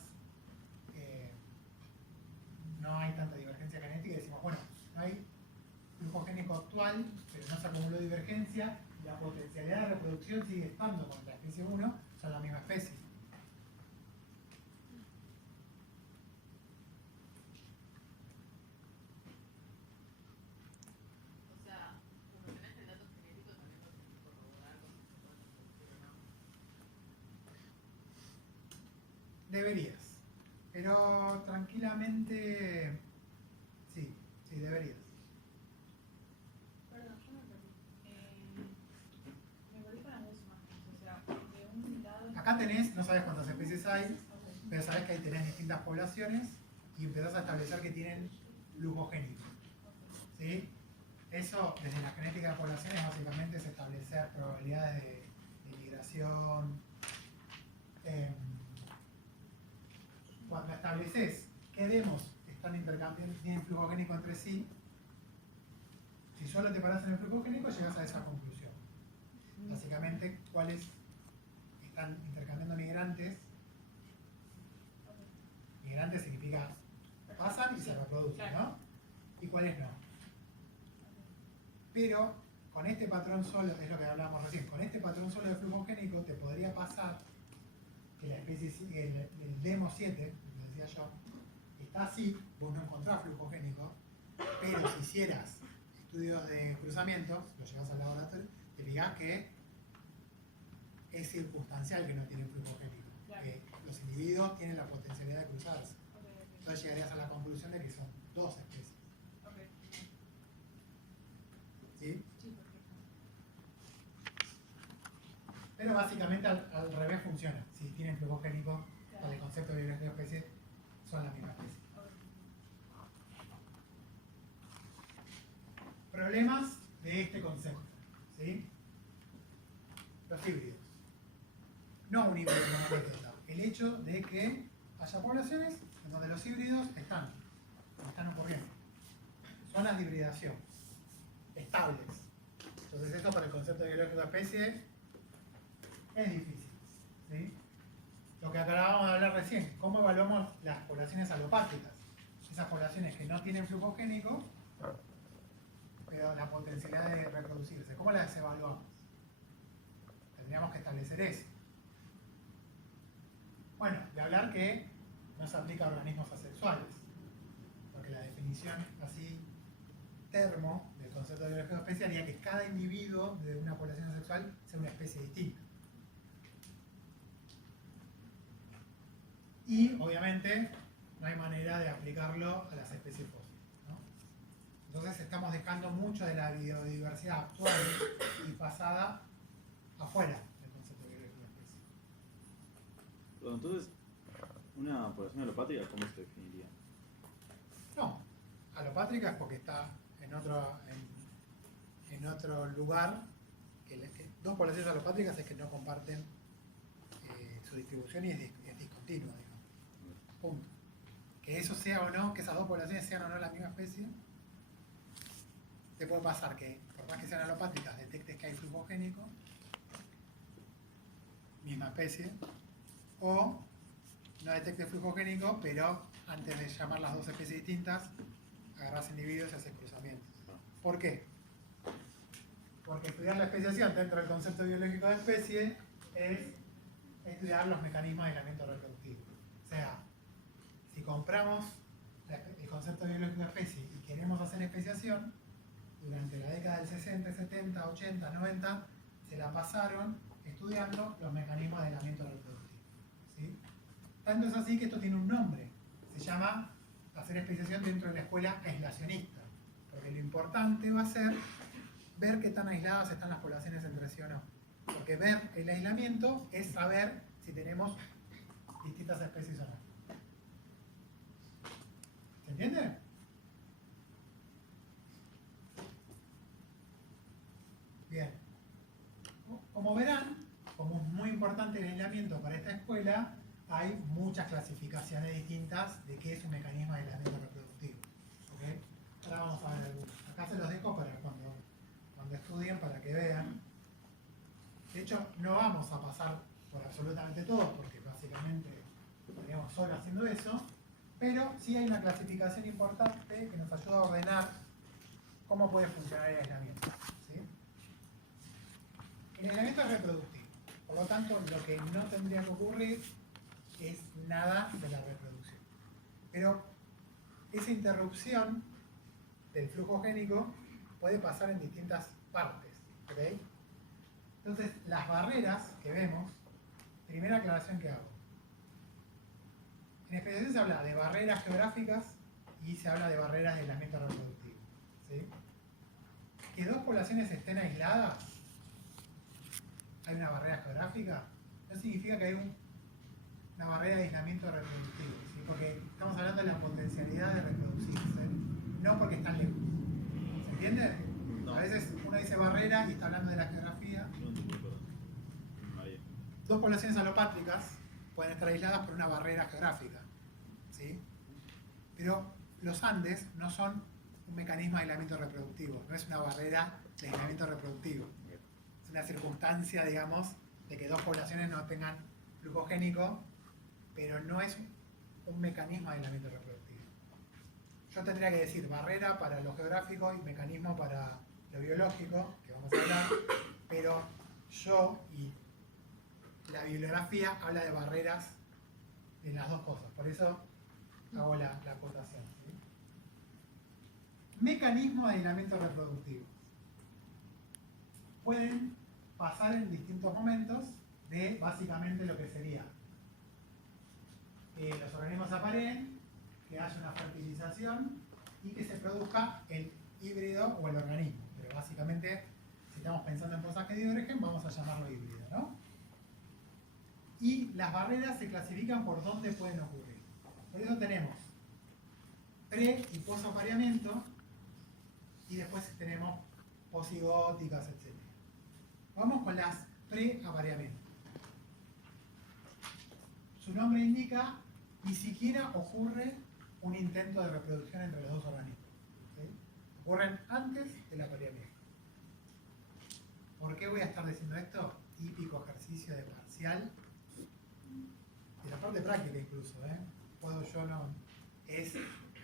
no hay tanta divergencia genética y decimos, bueno, no hay flujo génico actual, pero no se acumuló divergencia y la potencialidad de reproducción sigue estando con la especie 1, son la misma especie. O sea, como tenés el dato genético, también lo tenés que corroborar con que se pueda reproducir o no. Deberías, pero tranquilamente sí, deberías. Perdón, yo me perdí. Me perdí con las dos imágenes. O sea, de un lado. Acá tenés, no sabes cuántas especies hay, pero sabes que ahí tenés distintas poblaciones y empezás a establecer que tienen flujo génico. ¿Sí? Eso, desde la genética de poblaciones, básicamente es establecer probabilidades de migración. Cuando estableces qué demos están intercambiando, tienen flujo génico entre sí, si solo te paras en el flujo génico, llegas a esa conclusión. Básicamente, cuáles están intercambiando migrantes. Migrantes significa pasan y se reproducen, ¿no? Y cuáles no. Pero con este patrón solo, es lo que hablábamos recién, con este patrón solo de flujo génico te podría pasar que la especie, el Demo 7, como decía yo, está así, vos no encontrás flujo génico, pero si hicieras estudios de cruzamiento, lo llevas al laboratorio, te fijás que es circunstancial que no tienen flujo génico, Claro. que los individuos tienen la potencialidad de cruzarse. Ok, ok. Entonces llegarías a la conclusión de que son 2 especies. Ok. ¿Sí? Sí, perfecto. Pero básicamente al revés funciona. Si tienen flujo génico, para el concepto de biología de especie, son la misma especie. Problemas de este concepto. ¿Sí? Los híbridos. No un híbrido monoclonal. El hecho de que haya poblaciones en donde los híbridos están ocurriendo. Zonas de hibridación. Estables. Entonces eso para el concepto de biología de especie es difícil. ¿Sí? Lo que acabábamos de hablar recién, ¿cómo evaluamos las poblaciones alopátricas? Esas poblaciones que no tienen flujo génico, pero la potencialidad de reproducirse. ¿Cómo las evaluamos? Tendríamos que establecer eso. Bueno, de hablar que no se aplica a organismos asexuales, porque la definición así termo del concepto de biología de especie haría que cada individuo de una población asexual sea una especie distinta. Y obviamente no hay manera de aplicarlo a las especies fósiles, ¿no? Entonces estamos dejando mucho de la biodiversidad actual y pasada afuera del concepto de biología de especie. Bueno, entonces, una población alopátrica, ¿cómo se definiría? No, alopátrica es porque está en otro lugar. Dos poblaciones alopátricas es que no comparten su distribución y es discontinua, digamos. Punto. Que eso sea o no, que esas dos poblaciones sean o no la misma especie, te puede pasar que, por más que sean alopátricas, detectes que hay flujo génico, misma especie, o no detectes flujo génico, pero antes de llamar las dos especies distintas, agarras individuos y haces cruzamientos. ¿Por qué? Porque estudiar la especiación dentro del concepto biológico de especie es estudiar los mecanismos de aislamiento reproductivo. O sea, si compramos el concepto biológico de especie y queremos hacer especiación, durante la década del 60, 70, 80, 90, se la pasaron estudiando los mecanismos de aislamiento reproductivo. ¿Sí? Tanto es así que esto tiene un nombre. Se llama hacer especiación dentro de la escuela aislacionista. Porque lo importante va a ser ver qué tan aisladas están las poblaciones entre sí o no. Porque ver el aislamiento es saber si tenemos distintas especies o no. ¿Se entiende? Bien. Como verán, como es muy importante el aislamiento para esta escuela, hay muchas clasificaciones distintas de qué es un mecanismo de aislamiento reproductivo. ¿Okay? Ahora vamos a ver algunos. Acá se los dejo para cuando estudien, para que vean. De hecho, no vamos a pasar por absolutamente todos, porque básicamente estaríamos solo haciendo eso, pero sí hay una clasificación importante que nos ayuda a ordenar cómo puede funcionar el aislamiento. ¿Sí? El aislamiento es reproductivo, por lo tanto, lo que no tendría que ocurrir es nada de la reproducción. Pero esa interrupción del flujo génico puede pasar en distintas partes. ¿Okay? Entonces, las barreras que vemos, primera aclaración que hago. En especiación se habla de barreras geográficas y se habla de barreras de aislamiento reproductivo. ¿Sí? Que dos poblaciones estén aisladas, hay una barrera geográfica, no significa que hay una barrera de aislamiento reproductivo, ¿sí? Porque estamos hablando de la potencialidad de reproducirse, no porque están lejos. ¿Se entiende? No. A veces uno dice barrera y está hablando de la geografía. No entiendo, perdón. María. Dos poblaciones alopátricas pueden estar aisladas por una barrera geográfica, ¿sí? Pero los Andes no son un mecanismo de aislamiento reproductivo, no es una barrera de aislamiento reproductivo. Es una circunstancia, digamos, de que dos poblaciones no tengan flujo génico, pero no es un mecanismo de aislamiento reproductivo. Yo tendría que decir barrera para lo geográfico y mecanismo para lo biológico, que vamos a hablar, pero yo y la bibliografía habla de barreras de las dos cosas, por eso hago la acotación. ¿Sí? Mecanismo de aislamiento reproductivo. Pueden pasar en distintos momentos de básicamente lo que sería que los organismos apareen, que haya una fertilización y que se produzca el híbrido o el organismo. Pero básicamente, si estamos pensando en posaje de origen, vamos a llamarlo híbrido, ¿no? Y las barreras se clasifican por dónde pueden ocurrir. Por eso tenemos pre- y posapareamiento y después tenemos posigóticas, etc. Vamos con las pre-apareamiento. Su nombre indica, ni siquiera ocurre un intento de reproducción entre los dos organismos. ¿Sí? Ocurren antes del apareamiento. ¿Por qué voy a estar diciendo esto? Típico ejercicio de parcial, de la parte práctica incluso, puedo yo no. Es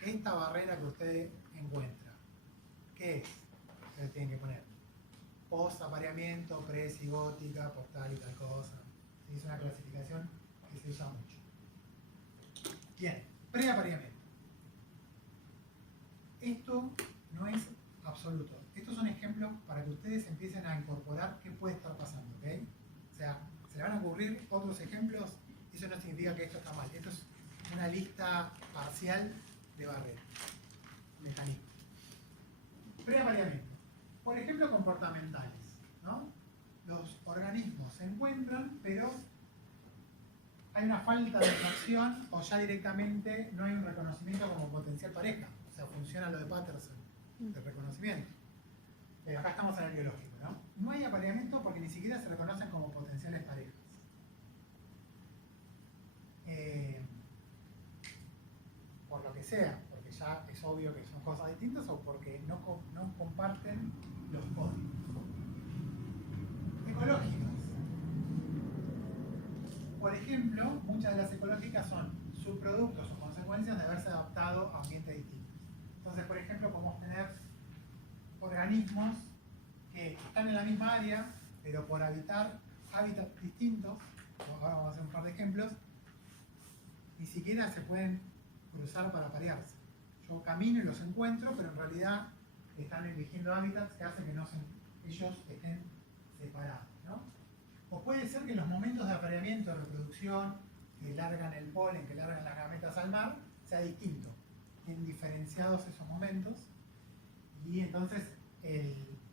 esta barrera que usted encuentra. ¿Qué es? Ustedes tienen que poner post-apareamiento, pre-cigótica, postal y tal cosa. Es una clasificación que se usa mucho. Bien, pre-apareamiento. Esto no es absoluto. Estos son ejemplos para que ustedes empiecen a incorporar qué puede estar pasando, ¿ok? O sea, se le van a ocurrir otros ejemplos y eso no significa que esto está mal. Esto es una lista parcial de barreras, mecanismos. Pre-apareamiento. Por ejemplo, comportamentales, ¿no? Los organismos se encuentran, pero hay una falta de noción o ya directamente no hay un reconocimiento como potencial pareja. O sea, funciona lo de Patterson, el reconocimiento. Pero acá estamos en el biológico, ¿no? No hay apareamiento porque ni siquiera se reconocen como potenciales parejas. Por lo que sea, porque ya es obvio que son cosas distintas o porque no comparten los códigos. Ecológicas. Por ejemplo, muchas de las ecológicas son subproductos o consecuencias de haberse adaptado a ambientes distintos. Entonces, por ejemplo, podemos tener organismos que están en la misma área, pero por habitar hábitats distintos, ahora vamos a hacer un par de ejemplos, ni siquiera se pueden cruzar para parearse. Yo camino y los encuentro, pero en realidad están eligiendo hábitats que hacen que ellos estén separados, ¿no? O puede ser que en los momentos de apareamiento, de reproducción, que largan el polen, que largan las gametas al mar, sea distinto. Tienen diferenciados esos momentos y entonces,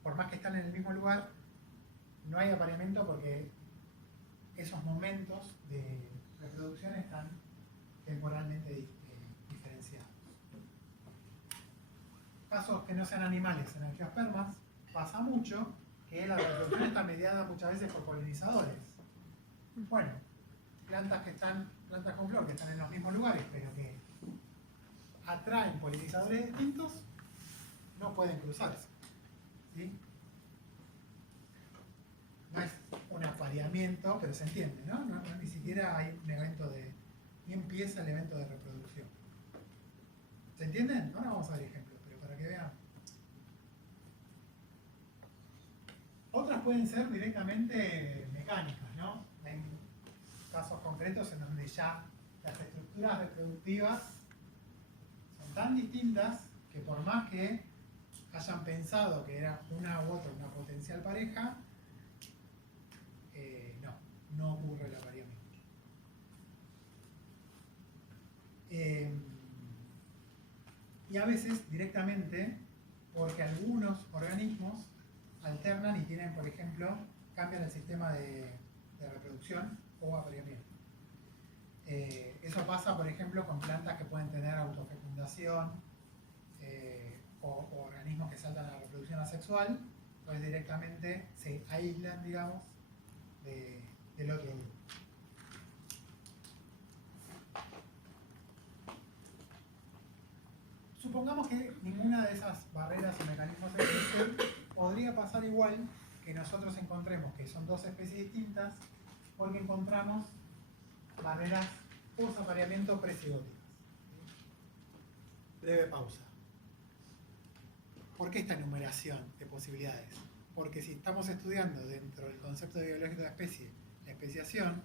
por más que están en el mismo lugar, no hay apareamiento porque esos momentos de reproducción están temporalmente diferenciados. Casos que no sean animales, en angiospermas, pasa mucho que la reproducción está mediada muchas veces por polinizadores. Bueno, plantas con flor que están en los mismos lugares, pero que atraen polinizadores distintos, no pueden cruzarse. ¿Sí? No es un apareamiento, pero se entiende, ¿no? Ni siquiera hay un evento ni empieza el evento de reproducción. ¿Se entienden? Ahora vamos a ver ejemplos, pero para que vean. Otras pueden ser directamente mecánicas, ¿no? Hay casos concretos en donde ya las estructuras reproductivas son tan distintas que por más que hayan pensado que era una u otra una potencial pareja, no ocurre el apareamiento. Y a veces directamente porque algunos organismos alternan y tienen, por ejemplo, cambian el sistema de reproducción o apareamiento. Eso pasa, por ejemplo, con plantas que pueden tener autofecundación o organismos que saltan a la reproducción asexual, pues directamente se aíslan, digamos, del otro grupo. Supongamos que ninguna de esas barreras o mecanismos existen, podría pasar igual que nosotros encontremos que son dos especies distintas porque encontramos barreras post-apareamiento presigóticas. Breve pausa. ¿Por qué esta enumeración de posibilidades? Porque si estamos estudiando dentro del concepto biológico de especie la especiación,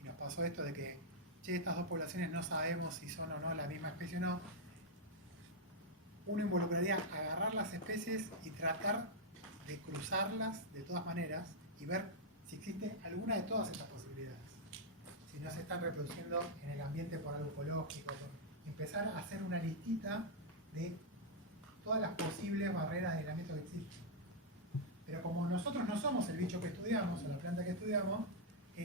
y nos pasó esto de que estas dos poblaciones no sabemos si son o no la misma especie o no, uno involucraría agarrar las especies y tratar de cruzarlas de todas maneras y ver si existe alguna de todas estas posibilidades. Si no se están reproduciendo en el ambiente por algo ecológico, empezar a hacer una listita de todas las posibles barreras de aislamiento que existen. Pero como nosotros no somos el bicho que estudiamos o la planta que estudiamos,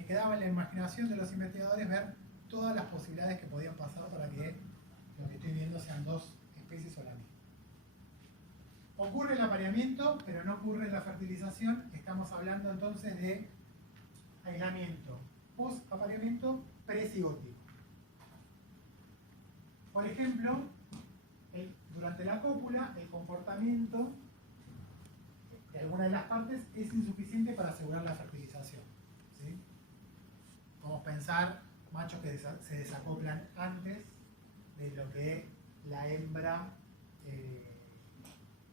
quedaba en la imaginación de los investigadores ver todas las posibilidades que podían pasar para que lo que estoy viendo sean dos especies o la misma. Ocurre el apareamiento, pero no ocurre la fertilización. Estamos hablando entonces de aislamiento post-apareamiento presigótico. Por ejemplo, durante la cópula, el comportamiento de alguna de las partes es insuficiente para asegurar la fertilización. ¿Sí? Podemos pensar machos que se desacoplan antes de lo que la hembra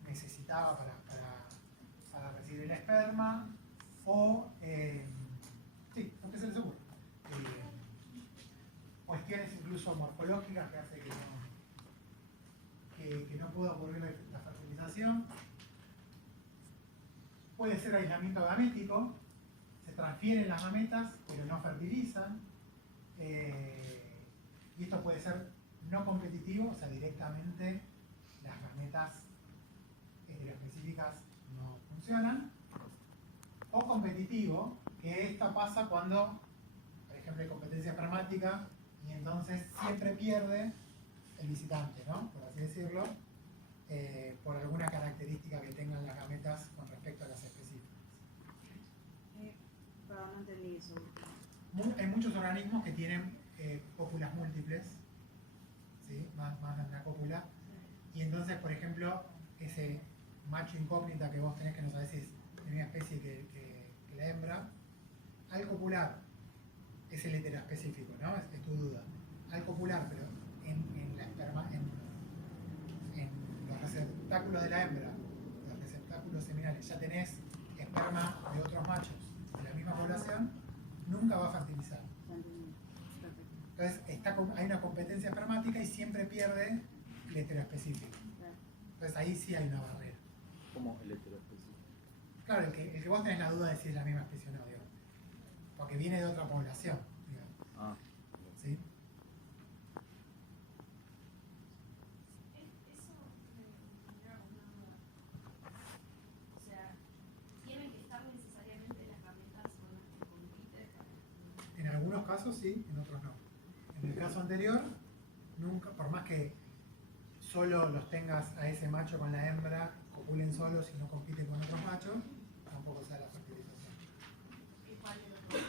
necesitaba para recibir el esperma, o sí, lo que se les ocurre. Cuestiones incluso morfológicas que hacen que no pueda ocurrir la fertilización. Puede ser aislamiento gamético, se transfieren las gametas pero no fertilizan, y esto puede ser no competitivo, o sea, directamente las gametas heteroespecíficas no funcionan, o competitivo, que esto pasa cuando, por ejemplo, hay competencia espermática y entonces siempre pierde el visitante, ¿no? Por así decirlo, por alguna característica que tengan las gametas con respecto a las específicas. Pero no entendí eso. Hay muchos organismos que tienen cópulas múltiples, ¿sí? Más de una cópula, y entonces, por ejemplo, ese macho incógnita que vos tenés que no sabés si es de la misma especie que la hembra, al copular es el heteroespecífico, ¿no? Es tu duda. Al copular, pero en la esperma, en los receptáculos de la hembra, los receptáculos seminales, ya tenés esperma de otros machos de la misma población, nunca va a fertilizar. Ya entendí. Perfecto. Entonces hay una competencia espermática y siempre pierde el heteroespecífico. Claro. Entonces ahí sí hay una barrera. Como el heteroespecífico. Claro, el que vos tenés la duda de si es la misma especie o no, digo. Porque viene de otra población, digamos. Ah, ¿Sí? Eso me genera una duda. O sea, tienen que estar necesariamente las gametas con las que compiten. En algunos casos sí, en otros no. En el caso anterior, nunca, por más que solo los tengas a ese macho con la hembra, copulen solos y no compiten con otros machos, tampoco se da la fertilización. ¿Y cuál de los dos?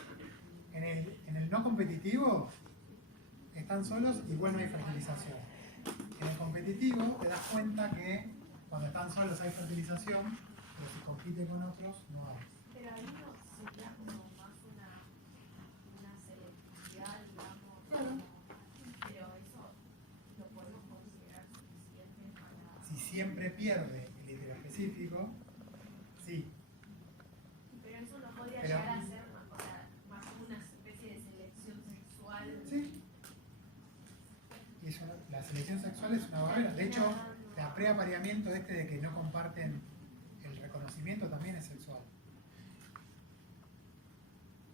En el no competitivo, están solos, igual no hay fertilización. En el competitivo te das cuenta que cuando están solos hay fertilización, pero si compiten con otros, no hay. Pero ahí no sería como más una selectividad, digamos. Claro. Pero eso lo podemos considerar suficiente para. Si siempre pierde el heteroespecífico, sí. Pero eso no podría Pero- llegar a ser o sea, más una especie de selección sexual. Sí. Y la selección sexual es una barrera. De hecho, la preapareamiento de que no comparten el reconocimiento también es sexual.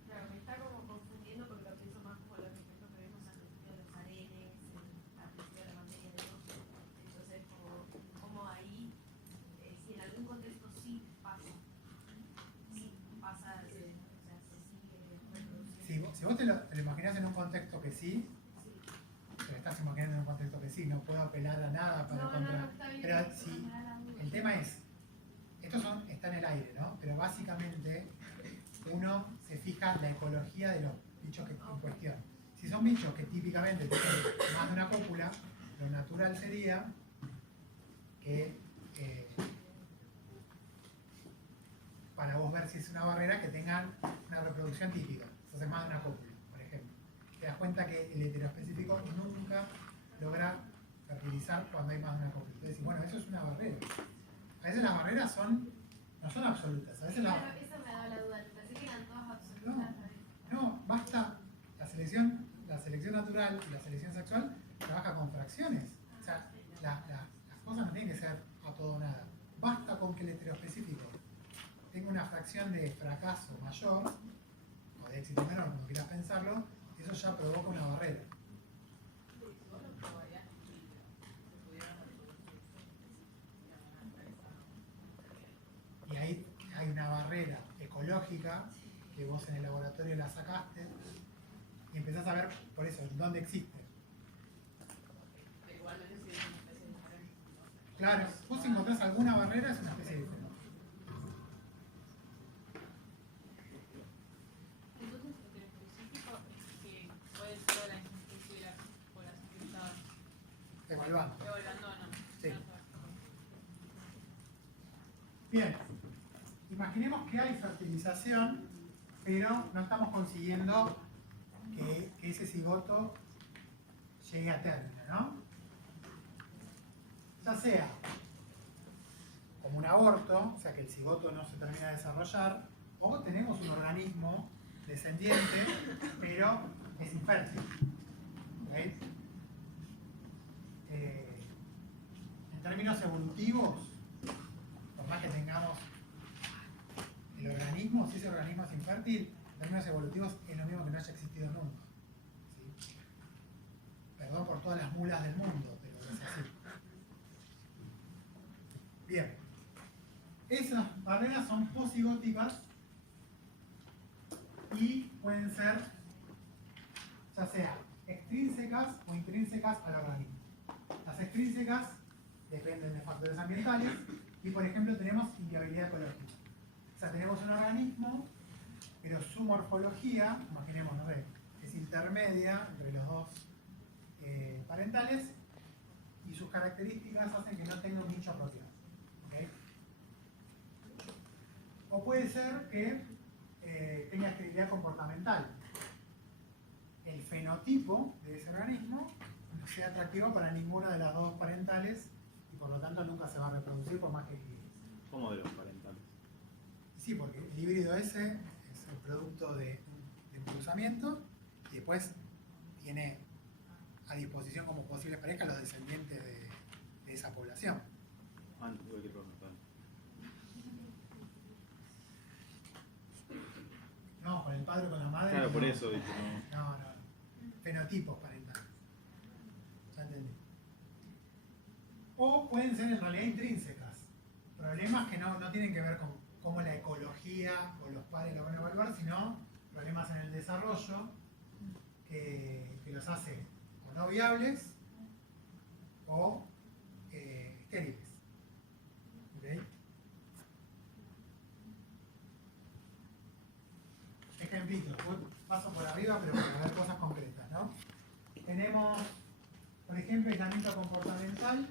Claro, me está como confundiendo porque lo pienso más como los ejemplos que vemos al principio de los arenes, al principio de la materia de los. Entonces, como ahí, si en algún contexto sí pasa, o sea, se sigue reproduciendo. Si vos te lo imaginás en un contexto que sí, te lo estás imaginando en un contexto que sí, no puedo apelar a nada para encontrar. está bien. Pero no si me da la duda. el tema es, está en el aire, ¿no? Pero básicamente uno se fija en la ecología de los bichos que en cuestión. Si son bichos que típicamente tienen más de una cópula, lo natural sería que para vos ver si es una barrera que tengan una reproducción típica, entonces más de una cópula, por ejemplo. Te das cuenta que el heteroespecífico nunca logra fertilizar cuando hay más de una cópula. Entonces, bueno, eso es una barrera. A veces las barreras no son absolutas, a veces Claro, eso me da la duda. Pensé que eran todas absolutas. no, basta. La selección natural y la selección sexual trabaja con fracciones. O sea, las cosas no tienen que ser a todo o nada. Basta con que el heteroespecífico tenga una fracción de fracaso mayor, o de éxito menor, como quieras pensarlo, eso ya provoca una barrera. Si vos lo probarías y se pudieran reproducir, Y ahí hay una barrera ecológica que vos en el laboratorio la sacaste y empezás a ver por eso dónde existe. pero igualmente si es una especie diferente. Claro, vos si encontrás alguna barrera es una especie diferente. Entonces, el específico es que puede ser la especie de la población que está Evaluando. evaluando o no. Sí. Bien, imaginemos que hay fertilización, pero no estamos consiguiendo que ese cigoto llegue a término, ¿no? Ya sea como un aborto, o sea que el cigoto no se termina de desarrollar, o tenemos un organismo descendiente, pero es infértil. ¿Ok? En términos evolutivos, por más que tengamos el organismo, si ese organismo es infértil, en términos evolutivos es lo mismo que no haya existido nunca. ¿Sí? Perdón por todas las mulas del mundo, pero es así. Bien. Esas barreras son posigóticas y pueden ser ya sea extrínsecas o intrínsecas al organismo. Las extrínsecas dependen de factores ambientales y, por ejemplo, tenemos inviabilidad ecológica. O sea, tenemos un organismo, pero su morfología, imaginemos, no sé, es intermedia entre los dos parentales y sus características hacen que no tenga un nicho propio. ¿Okay? O puede ser que tenga esterilidad comportamental. El fenotipo de ese organismo no sea atractivo para ninguna de las dos parentales y por lo tanto nunca se va a reproducir por más que quieras. ¿Cómo de los parentales? Sí, porque el híbrido ese es el producto de cruzamiento y después tiene a disposición como posibles parejas los descendientes de esa población. Antes tuve que preguntar. No, con el padre o con la madre. Claro, no. por eso dije, no. No. Fenotipos parentales. Ya entendí. O pueden ser en realidad intrínsecas. Problemas que no tienen que ver con cómo la ecología o los padres lo van a evaluar, sino problemas en el desarrollo que los hace o no viables o estériles. ¿Okay? Ejemplitos, paso por arriba, pero para ver cosas concretas, ¿no? Tenemos, por ejemplo, aislamiento comportamental.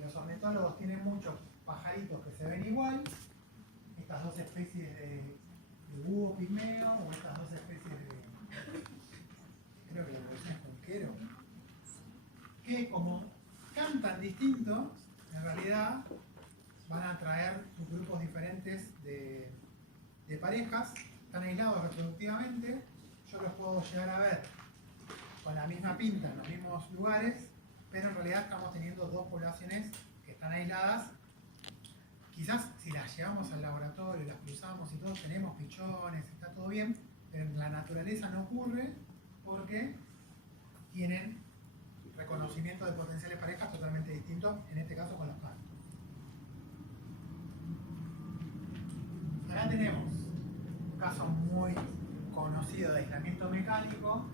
Los ornitólogos tienen muchos pajaritos que se ven igual. Estas dos especies de búho pigmeo o estas dos especies de, creo que la versión es conquero, que como cantan distinto, en realidad van a traer grupos diferentes de parejas, están aislados reproductivamente. Yo los puedo llegar a ver con la misma pinta en los mismos lugares, pero en realidad estamos teniendo dos poblaciones que están aisladas. Quizás si las llevamos al laboratorio, las cruzamos y todos tenemos pichones, está todo bien, pero en la naturaleza no ocurre porque tienen reconocimiento de potenciales parejas totalmente distintos, en este caso con los cantos. Acá tenemos un caso muy conocido de aislamiento mecánico,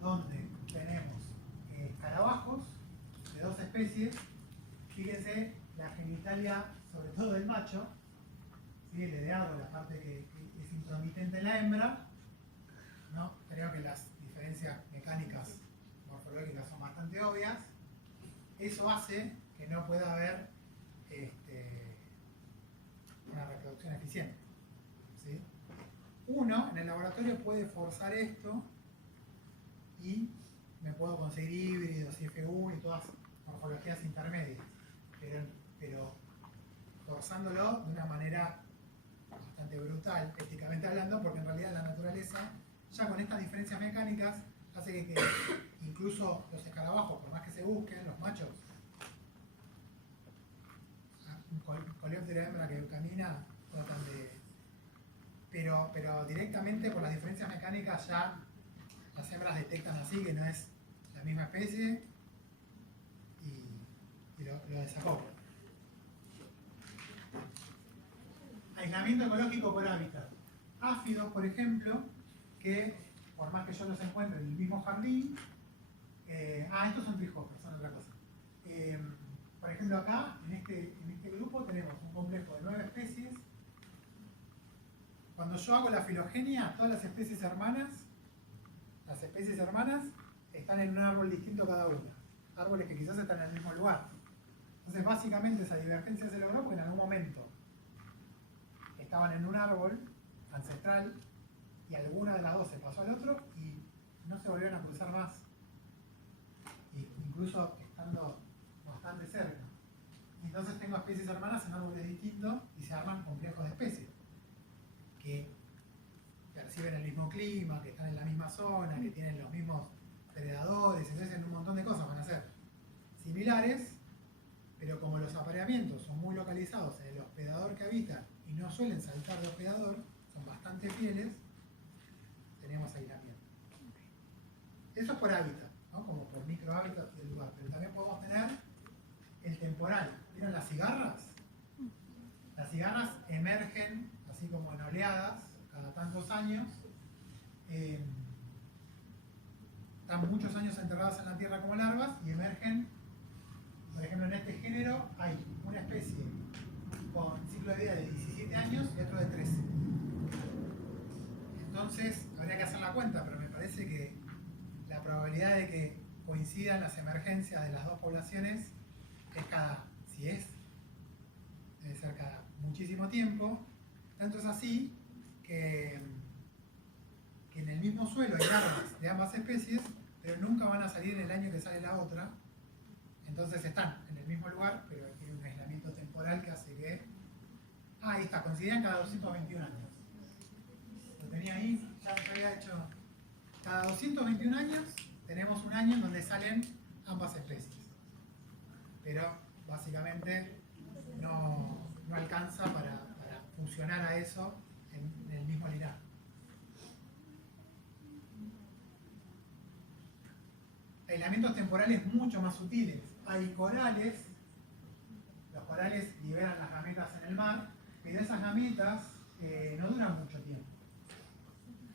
donde tenemos escarabajos de dos especies. Fíjense la genitalia, sobre todo del macho, ¿sí? El ideado, la parte que es intromitente en la hembra, ¿no? Creo que las diferencias mecánicas morfológicas son bastante obvias. Eso hace que no pueda haber una reproducción eficiente. ¿Sí? Uno en el laboratorio puede forzar esto y me puedo conseguir híbridos, IF1 y todas morfologías intermedias, pero forzándolo de una manera bastante brutal, éticamente hablando, porque en realidad la naturaleza, ya con estas diferencias mecánicas, hace que incluso los escarabajos, por más que se busquen, los machos, un coleóptero hembra que camina, tratan de... Pero directamente por las diferencias mecánicas ya las hembras detectan así que no es la misma especie y lo desacoplan. Aislamiento ecológico por hábitat. Áfidos, por ejemplo, que por más que yo los encuentre en el mismo jardín, estos son trijopers, son otra cosa. Por ejemplo, acá, en este grupo, tenemos un complejo de 9 especies. Cuando yo hago la filogenia, todas las especies hermanas están en un árbol distinto cada una. Árboles que quizás están en el mismo lugar. Entonces, básicamente, esa divergencia se logró porque en algún momento estaban en un árbol ancestral y alguna de las dos se pasó al otro y no se volvieron a cruzar más. Incluso estando bastante cerca. Entonces tengo especies hermanas en árboles distintos y se arman complejos de especies que perciben el mismo clima, que están en la misma zona, que tienen los mismos predadores, entonces un montón de cosas van a ser similares, pero como los apareamientos son muy localizados en el hospedador que habitan y no suelen saltar de hospedador, son bastante fieles, tenemos aislamiento. Eso es por hábitat, ¿no? Como por microhábitat del lugar, pero también podemos tener el temporal. ¿Vieron las cigarras? Las cigarras emergen así como en oleadas cada tantos años están muchos años enterradas en la tierra como larvas y emergen. Por ejemplo, en este género hay una especie con ciclo de vida de 17 años y otro de 13. Entonces, habría que hacer la cuenta, pero me parece que la probabilidad de que coincidan las emergencias de las dos poblaciones es debe ser cada muchísimo tiempo. Tanto es así que en el mismo suelo hay larvas de ambas especies, pero nunca van a salir en el año que sale la otra. Entonces están en el mismo lugar, pero tiene un aislamiento temporal que hace que... ahí está, coincidían cada 221 años. Lo tenía ahí, ya lo había hecho. Cada 221 años tenemos un año en donde salen ambas especies. Pero básicamente no alcanza para funcionar a eso en el mismo linaje. Aislamientos temporales mucho más sutiles. Hay corales, los corales liberan las gametas en el mar, pero esas gametas no duran mucho tiempo.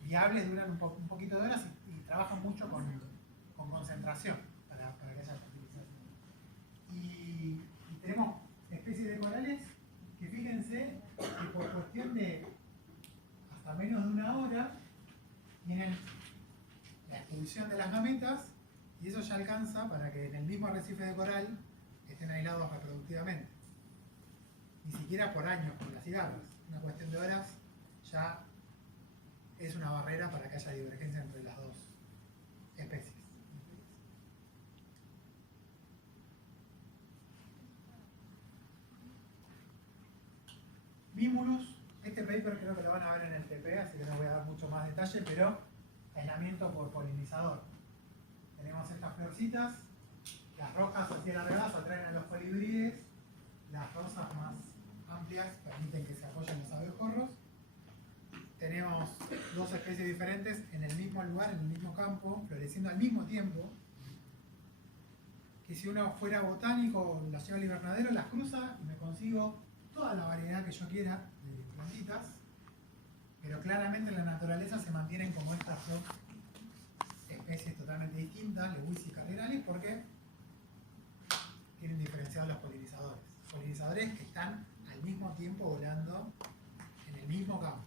Viables duran un poquito de horas y trabajan mucho con concentración para que haya fertilización. Y tenemos especies de corales que fíjense que por cuestión de hasta menos de una hora tienen la expulsión de las gametas. Y eso ya alcanza para que en el mismo arrecife de coral estén aislados reproductivamente. Ni siquiera por años, como las cigarras. Una cuestión de horas ya es una barrera para que haya divergencia entre las dos especies. Mimulus, este paper creo que lo van a ver en el TP, así que no voy a dar mucho más detalle, pero aislamiento por polinizador. Tenemos estas florcitas, las rojas así alargadas atraen a los colibríes, las rosas más amplias permiten que se apoyen los abejorros. Tenemos dos especies diferentes en el mismo lugar, en el mismo campo, floreciendo al mismo tiempo, que si uno fuera botánico, las lleva al invernadero, las cruza y me consigo toda la variedad que yo quiera de plantitas, pero claramente en la naturaleza se mantienen como estas dos especies totalmente distintas, Lewis y Cardenales, porque tienen diferenciados los polinizadores. Polinizadores que están al mismo tiempo volando en el mismo campo.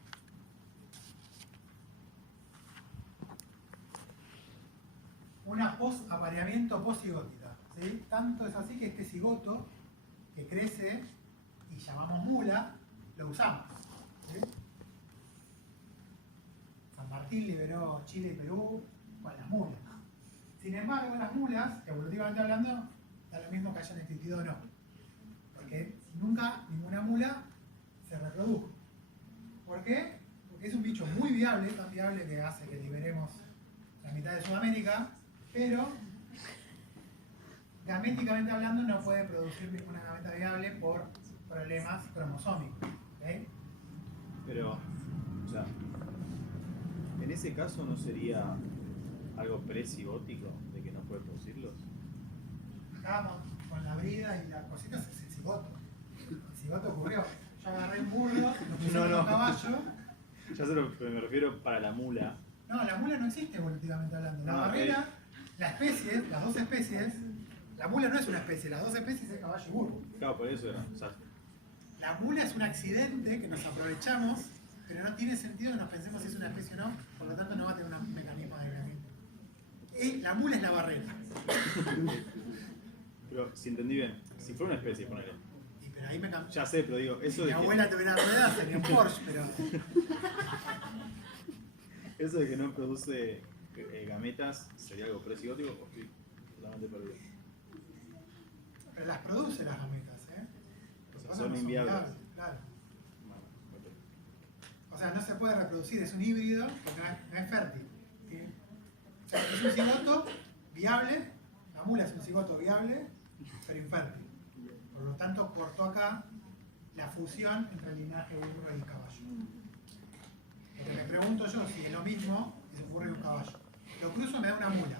Una apareamiento posigótica. ¿Sí? Tanto es así que este cigoto que crece y llamamos mula, lo usamos. ¿Sí? San Martín liberó Chile y Perú con las mulas. Sin embargo, las mulas, evolutivamente hablando, da lo mismo que hayan existido o no. Porque nunca ninguna mula se reprodujo. ¿Por qué? Porque es un bicho muy viable, tan viable que hace que liberemos la mitad de Sudamérica, pero gaméticamente hablando no puede producir ninguna gameta viable por problemas cromosómicos. ¿Okay? Pero, o sea, en ese caso no sería algo precigótico de que no puede producirlos. Acá con la brida y las cositas es el cigoto. El cigoto ocurrió. Yo agarré un burro, lo puse en un caballo. Ya sé lo que me refiero para la mula. No, la mula no existe evolutivamente hablando. La No, barrera, la especie, las dos especies, la mula no es una especie, las dos especies es caballo y burro. Claro, por eso era. O sea, La mula es un accidente que nos aprovechamos, pero no tiene sentido que nos pensemos si es una especie o no, por lo tanto no va a tener un mecanismo de aislamiento. Y la mula es la barrera. pero si entendí bien, si fuera una especie, ponele. Y pero ahí me cambió. Ya sé, pero digo, eso Mi de que, abuela tuviera ruedas sería un Porsche, pero eso de que no produce gametas, ¿sería algo precigótico o estoy totalmente perdido? pero las produce las gametas, ¿eh? Lo que pasa Son no inviables. claro. Bueno, ok. O sea, no se puede reproducir, es un híbrido que no es fértil. ¿Sí? O sea, es un cigoto viable, la mula es un cigoto viable, pero infértil. Por lo tanto, cortó acá la fusión entre el linaje burro y caballo. Lo que me pregunto yo, si es lo mismo, es un burro y un caballo. Lo cruzo me da una mula.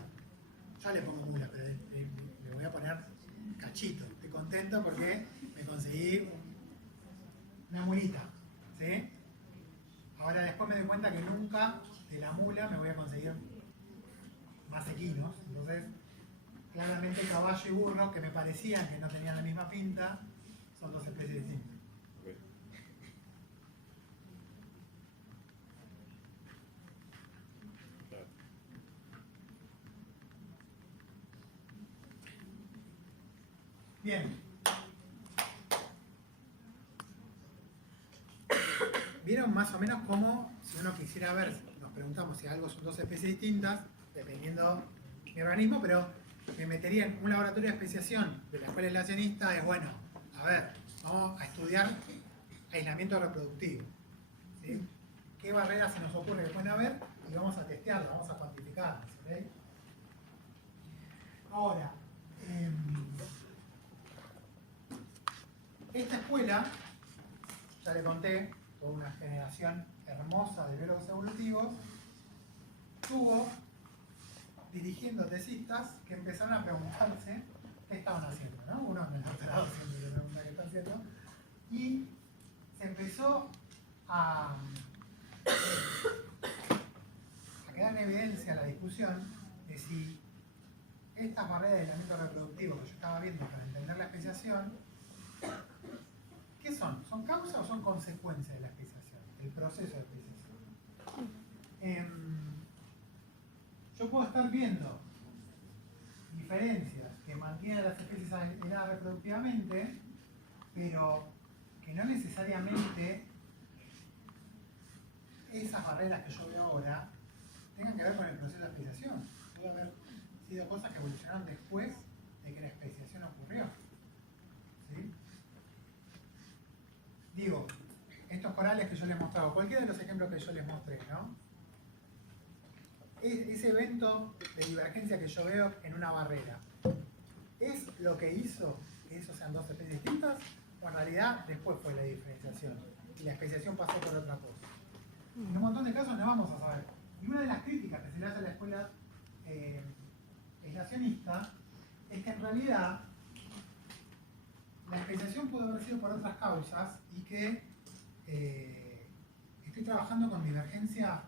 Yo le pongo mula, pero le voy a poner cachito. Estoy contento porque me conseguí una mulita. ¿Sí? Ahora después me doy cuenta que nunca de la mula me voy a conseguir más equinos. Entonces, claramente caballo y burro, que me parecían que no tenían la misma pinta, son dos especies distintas. Ok. Claro. Bien. ¿Vieron más o menos cómo, si uno quisiera ver, nos preguntamos si algo son dos especies distintas, dependiendo mi organismo, pero me metería en un laboratorio de especiación de la escuela aislacionista? Es bueno, a ver, vamos a estudiar aislamiento reproductivo. ¿Sí? ¿Qué barreras se nos ocurre que pueden haber? Y vamos a testearlas, vamos a cuantificarlas. ¿Okay? Ahora, esta escuela, ya le conté, toda una generación hermosa de biólogos evolutivos, tuvo dirigiendo tesistas que empezaron a preguntarse qué estaban haciendo, ¿no? Uno en el doctorado siempre se pregunta qué está haciendo, y se empezó a quedar en evidencia la discusión de si estas barreras de aislamiento reproductivo que yo estaba viendo para entender la especiación, ¿qué son? ¿Son causa o son consecuencia de la especiación? El proceso de especiación. Yo puedo estar viendo diferencias que mantienen las especies aisladas reproductivamente, pero que no necesariamente esas barreras que yo veo ahora tengan que ver con el proceso de especiación. Puede haber sido cosas que evolucionaron después de que la especiación ocurrió. ¿Sí? Digo, estos corales que yo les mostraba, cualquiera de los ejemplos que yo les mostré, ¿no? Ese evento de divergencia que yo veo en una barrera, ¿es lo que hizo que esos sean dos especies distintas? ¿O en realidad después fue la diferenciación y la especiación pasó por otra cosa? En un montón de casos no vamos a saber. Y una de las críticas que se le hace a la escuela aislacionista es que en realidad la especiación pudo haber sido por otras causas y que estoy trabajando con divergencia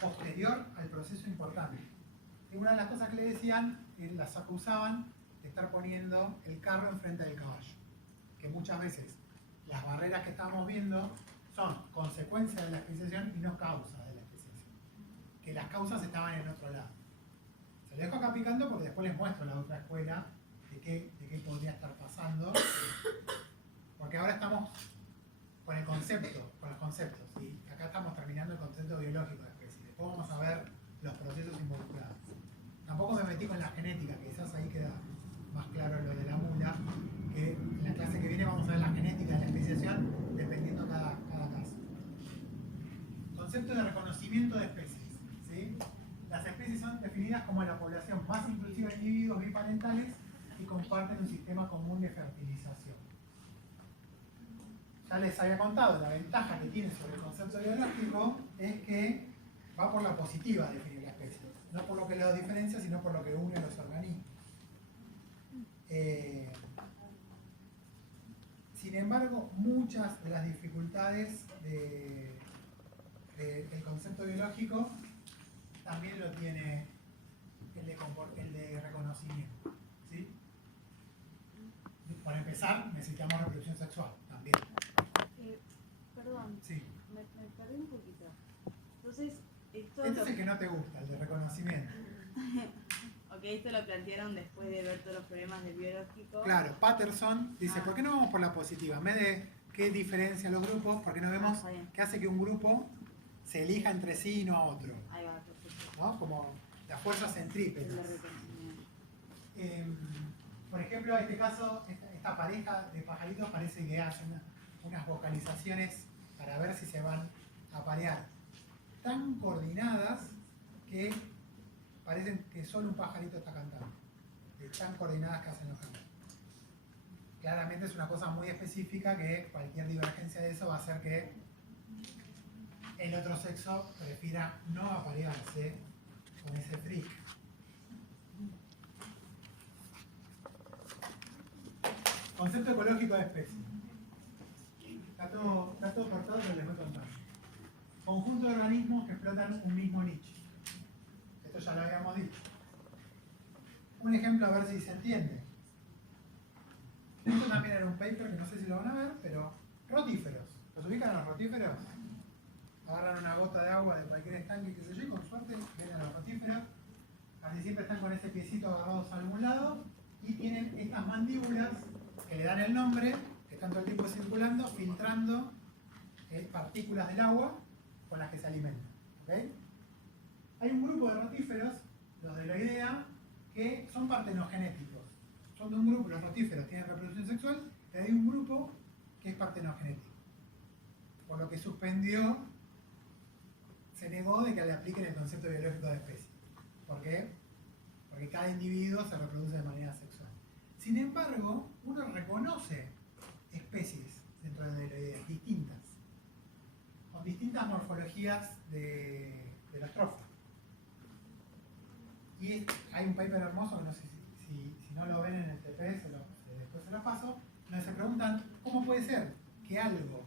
posterior al proceso importante. Y una de las cosas que le decían, las acusaban de estar poniendo el carro enfrente del caballo. Que muchas veces las barreras que estamos viendo son consecuencias de la especiación y no causas de la especiación. Que las causas estaban en otro lado. Se lo dejo acá picando porque después les muestro la otra escuela de qué podría estar pasando. Porque ahora estamos con el concepto, con los conceptos. Y acá estamos terminando el concepto biológico de especie. Después vamos a ver los procesos involucrados. Tampoco me metí con la genética, que quizás ahí queda más claro lo de la mula, que en la clase que viene vamos a ver la genética de la especiación dependiendo cada caso. Concepto de reconocimiento de especies. ¿Sí? Las especies son definidas como la población más inclusiva de individuos biparentales que comparten un sistema común de fertilización. Ya les había contado, la ventaja que tiene sobre el concepto biológico es que va por la positiva a definir la especie. No por lo que los diferencia, sino por lo que une a los organismos. Sin embargo, muchas de las dificultades del concepto biológico también lo tiene el de reconocimiento. ¿Sí? Para empezar, necesitamos reproducción sexual también. Perdón, Sí. me perdí un poquito. Entonces, esto Este es el que no te gusta, el de reconocimiento. Ok, esto lo plantearon después de ver todos los problemas del biológico. Claro, Patterson dice, ¿por qué no vamos por la positiva? En vez de qué diferencia los grupos, ¿por qué no vemos Está bien. qué hace que un grupo se elija entre sí y no a otro? Ahí va, perfecto. ¿No? Como las fuerzas El de centrípetas. reconocimiento. Por ejemplo, en este caso, esta pareja de pajaritos parece que hacen unas vocalizaciones para ver si se van a parear tan coordinadas que parecen que solo un pajarito está cantando, de tan coordinadas que hacen los cantos. Claramente es una cosa muy específica que cualquier divergencia de eso va a hacer que el otro sexo prefiera no aparearse con ese freak. Concepto ecológico de especie. Está todo cortado, pero les voy contando. Conjunto de organismos que explotan un mismo nicho. Esto ya lo habíamos dicho. Un ejemplo a ver si se entiende. Esto también era un paper que no sé si lo van a ver, pero rotíferos. ¿Los ubican a los rotíferos? Agarran una gota de agua de cualquier estanque, qué sé yo, y con suerte ven a los rotíferos. Casi siempre están con ese piecito agarrados a algún lado y tienen estas mandíbulas que le dan el nombre, que están todo el tiempo circulando, filtrando partículas del agua con las que se alimentan. ¿Okay? Hay un grupo de rotíferos, los de Loidea, que son partenogenéticos. Son de un grupo, los rotíferos tienen reproducción sexual, y hay un grupo que es partenogenético. Por lo que suspendió, se negó de que le apliquen el concepto biológico de especie. ¿Por qué? Porque cada individuo se reproduce de manera sexual. Sin embargo, uno reconoce especies dentro de la Loidea, distintas, con distintas morfologías de los trofos. Y hay un paper hermoso, que no sé si no lo ven en el TP, después se lo paso, donde se preguntan cómo puede ser que algo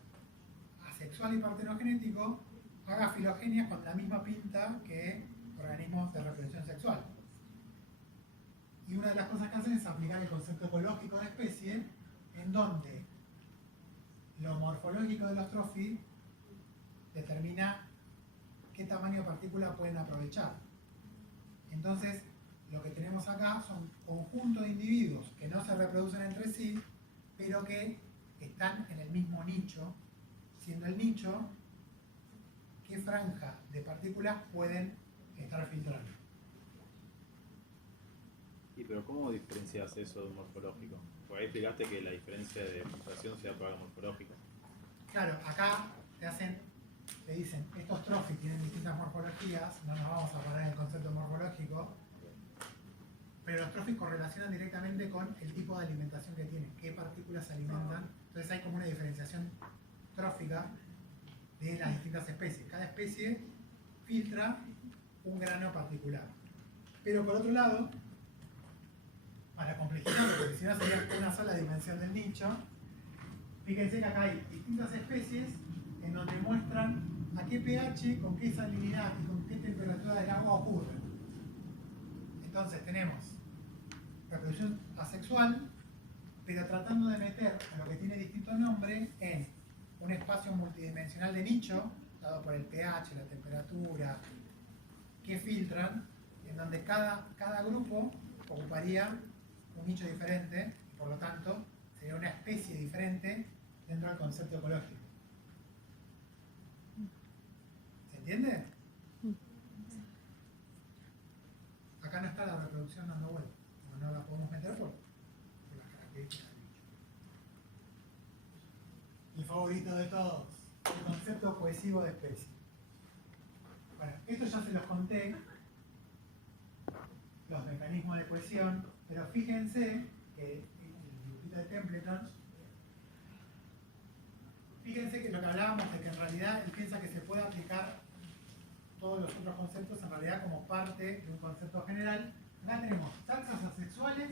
asexual y partenogenético haga filogenias con la misma pinta que organismos de reproducción sexual. Y una de las cosas que hacen es aplicar el concepto ecológico de especie, en donde lo morfológico de los trofis determina qué tamaño de partícula pueden aprovechar. Entonces, lo que tenemos acá son conjuntos de individuos que no se reproducen entre sí, pero que están en el mismo nicho, siendo el nicho qué franja de partículas pueden estar filtrando. ¿Y pero cómo diferencias eso de un morfológico? Porque ahí explicaste que la diferencia de filtración se da por algo morfológico. Claro, acá te dicen, estos trofis tienen distintas morfologías, no nos vamos a parar en el concepto morfológico, pero los trofis correlacionan directamente con el tipo de alimentación que tienen, qué partículas se alimentan. Entonces hay como una diferenciación trófica de las distintas especies. Cada especie filtra un grano particular. Pero por otro lado, para complejizarlo, porque si no sería una sola dimensión del nicho, fíjense que acá hay distintas especies en donde muestran a qué pH, con qué salinidad y con qué temperatura del agua ocurre. Entonces tenemos reproducción asexual, pero tratando de meter a lo que tiene distinto nombre en un espacio multidimensional de nicho, dado por el pH, la temperatura, que filtran, en donde cada grupo ocuparía un nicho diferente, y por lo tanto sería una especie diferente dentro del concepto ecológico. ¿Se entiende? Acá no está la reproducción dando vuelta, no la podemos meter por las características del nicho. El favorito de todos, el concepto cohesivo de especie. Bueno, esto ya se los conté, los mecanismos de cohesión, pero fíjense que el dibujito de Templeton, fíjense que lo que hablábamos de que en realidad él piensa que se puede aplicar todos los otros conceptos en realidad como parte de un concepto general. Acá tenemos taxas asexuales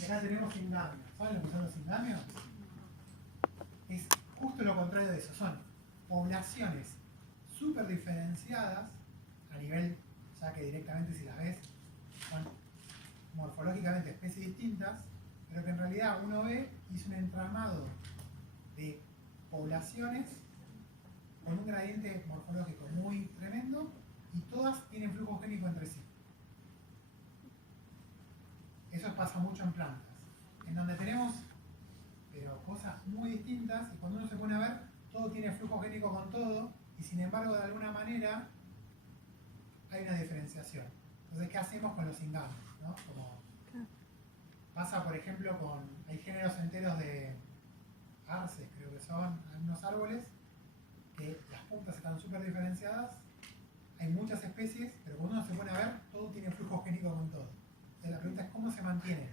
y acá tenemos singamios. ¿Saben lo que son los singamios? Es justo lo contrario de eso, son poblaciones súper diferenciadas a nivel, ya que directamente si las ves son morfológicamente especies distintas, pero que en realidad uno ve y es un entramado de poblaciones con un gradiente morfológico muy tremendo y todas tienen flujo génico entre sí. Eso pasa mucho en plantas, en donde tenemos pero cosas muy distintas, y cuando uno se pone a ver, todo tiene flujo génico con todo, y sin embargo de alguna manera hay una diferenciación. Entonces, ¿qué hacemos con los singamios? ¿No? Como pasa, por ejemplo, hay géneros enteros de arces, creo que son algunos árboles, que las puntas están súper diferenciadas, hay muchas especies, pero cuando uno se pone a ver, todo tiene flujo génico con todo. Entonces la pregunta es cómo se mantienen.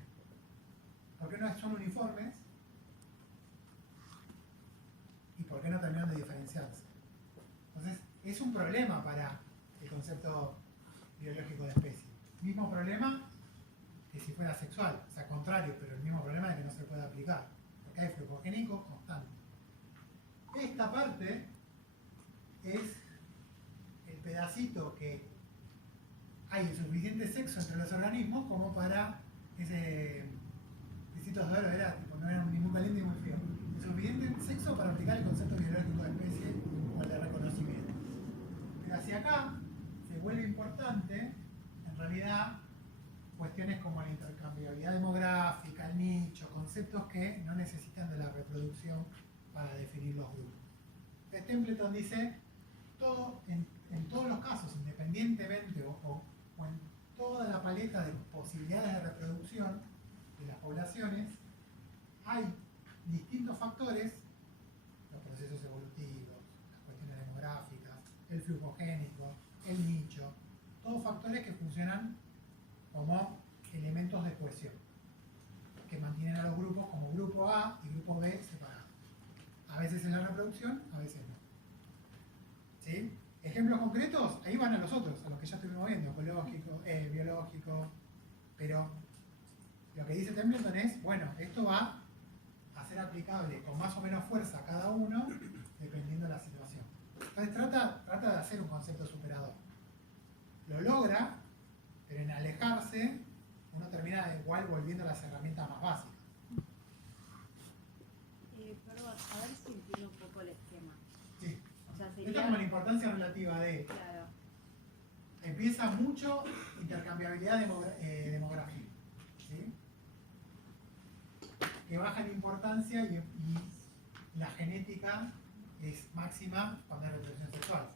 ¿Por qué no son uniformes? ¿Y por qué no terminan de diferenciarse? Entonces, es un problema para el concepto biológico de especie. Mismo problema que si fuera sexual, o sea, contrario, pero el mismo problema de que no se puede aplicar, porque hay flujo génico constante. Esta parte es el pedacito que hay el suficiente sexo entre los organismos como para ese Besitos de Oro era tipo, no era ni muy caliente ni muy frío. El suficiente sexo para aplicar el concepto biológico de especie o el de reconocimiento. Pero hacia acá se vuelve importante, en realidad, cuestiones como la intercambiabilidad demográfica, el nicho, conceptos que no necesitan de la reproducción para definir los grupos. Entonces Templeton dice, en todos los casos, independientemente o en toda la paleta de posibilidades de reproducción de las poblaciones, hay distintos factores, los procesos evolutivos, las cuestiones demográficas, el flujo génico, el nicho, todos factores que funcionan como elementos de cohesión, que mantienen a los grupos como grupo A y grupo B separados. A veces en la reproducción, a veces no. ¿Sí? Ejemplos concretos, ahí van a los otros, a los que ya estuvimos viendo, ecológico, biológico, pero lo que dice Templeton es, bueno, esto va a ser aplicable con más o menos fuerza a cada uno, dependiendo de la situación. Entonces trata de hacer un concepto superador. Lo logra, pero en alejarse, uno termina igual volviendo a las herramientas más básicas. Perdón, a ver si entiendo un poco el esquema. Sí. O sea, Esto es sería... como la importancia relativa de... Claro. Empieza mucho intercambiabilidad demográfica, ¿sí? Que baja en importancia y la genética es máxima cuando hay reproducción sexual.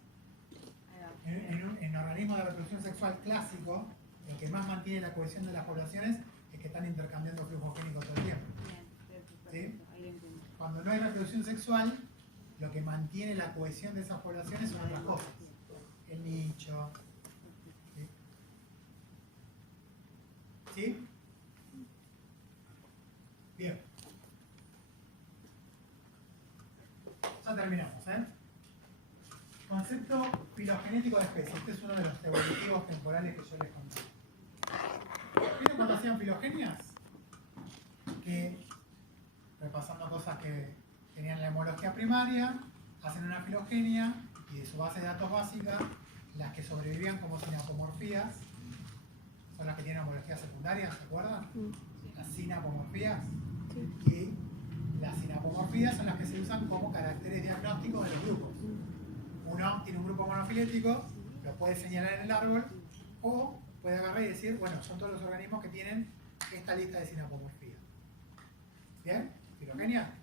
En organismos de reproducción sexual clásico, el que más mantiene la cohesión de las poblaciones es que están intercambiando flujo génico todo el tiempo. Bien, perfecto, ¿Sí? ahí lo entiendo. Cuando no hay reproducción sexual, lo que mantiene la cohesión de esas poblaciones son otras cosas. El nicho. ¿Sí? Bien. Ya terminamos, ¿eh? Concepto filogenético de especie. Este es uno de los evolutivos temporales que yo les conté. ¿Vieron cuando hacían filogenias? Que, repasando cosas que tenían la homología primaria, hacen una filogenia y de su base de datos básica, las que sobrevivían como sinapomorfías son las que tienen homología secundaria, ¿se acuerdan? Las sinapomorfías. Y las sinapomorfías son las que se usan como caracteres diagnósticos de los grupos. Uno tiene un grupo monofilético, lo puede señalar en el árbol, o puede agarrar y decir, bueno, son todos los organismos que tienen esta lista de sinapomorfía. ¿Bien? ¿Filogenia?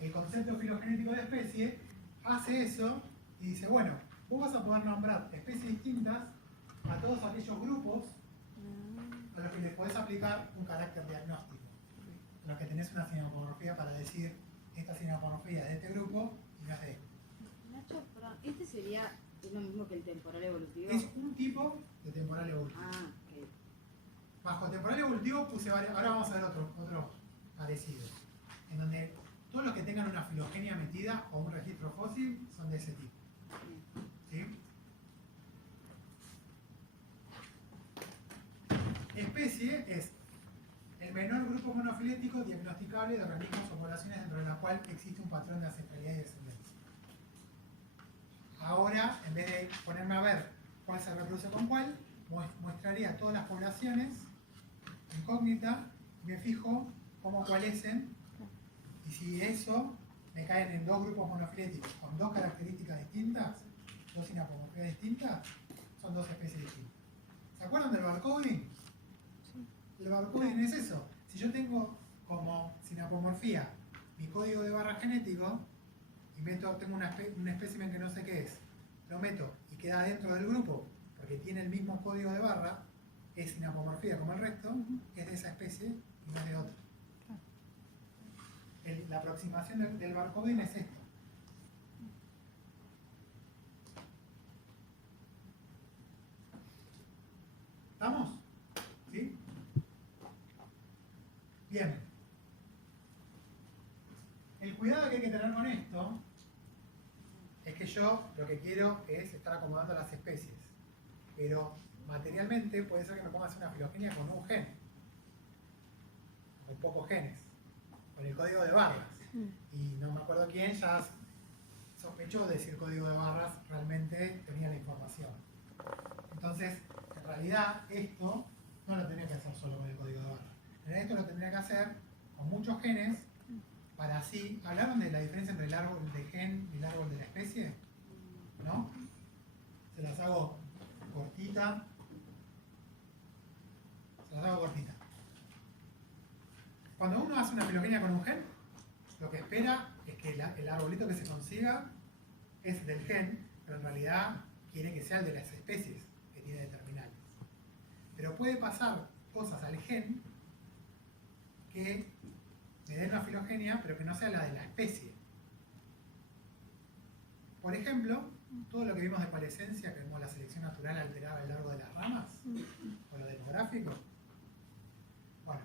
El concepto filogenético de especie hace eso y dice, bueno, vos vas a poder nombrar especies distintas a todos aquellos grupos a los que les podés aplicar un carácter diagnóstico. A los que tenés una sinapomorfía para decir, esta sinapomorfía es de este grupo y no es de este. Nacho, perdón, ¿este sería es lo mismo que el temporal evolutivo? Es un tipo de temporal evolutivo. Ah, ok. Bajo temporal evolutivo puse varios, ahora vamos a ver otros parecidos, en donde todos los que tengan una filogenia metida o un registro fósil son de ese tipo. ¿Sí? Especie es el menor grupo monofilético diagnosticable de organismos o poblaciones dentro de la cual existe un patrón de ancestralidad y descendencia. Ahora, en vez de ponerme a ver cuál se reproduce con cuál, mostraría todas las poblaciones incógnita, me fijo cómo cualecen, y si eso me caen en dos grupos monofiléticos con dos características distintas, dos sinapomorfías distintas, son dos especies distintas. ¿Se acuerdan del barcoding? El barcoding es eso. Si yo tengo como sinapomorfía mi código de barra genético y tengo un espécimen que no sé qué es, lo meto y queda dentro del grupo porque tiene el mismo código de barra, es sinapomorfía como el resto, es de esa especie y no es de otra. La aproximación del barcoding es esto. ¿Estamos? ¿Sí? Bien. El cuidado que hay que tener con esto es que yo lo que quiero es estar acomodando las especies. Pero materialmente puede ser que me ponga a hacer una filogenia con un gen. Con pocos genes. Con el código de barras. Y no me acuerdo quién ya sospechó de si el código de barras realmente tenía la información. Entonces, realidad esto no lo tendría que hacer solo con el código de barra. En realidad esto lo tendría que hacer con muchos genes para así... ¿Hablaron de la diferencia entre el árbol de gen y el árbol de la especie? ¿No? Se las hago cortita. Cuando uno hace una filogenia con un gen, lo que espera es que el arbolito que se consiga es del gen, pero en realidad quiere que sea el de las especies que tiene determinales. Pero puede pasar cosas al gen que me den una filogenia, pero que no sea la de la especie. Por ejemplo, todo lo que vimos de palescencia, que vimos la selección natural alterada a lo largo de las ramas, o lo demográfico. Bueno,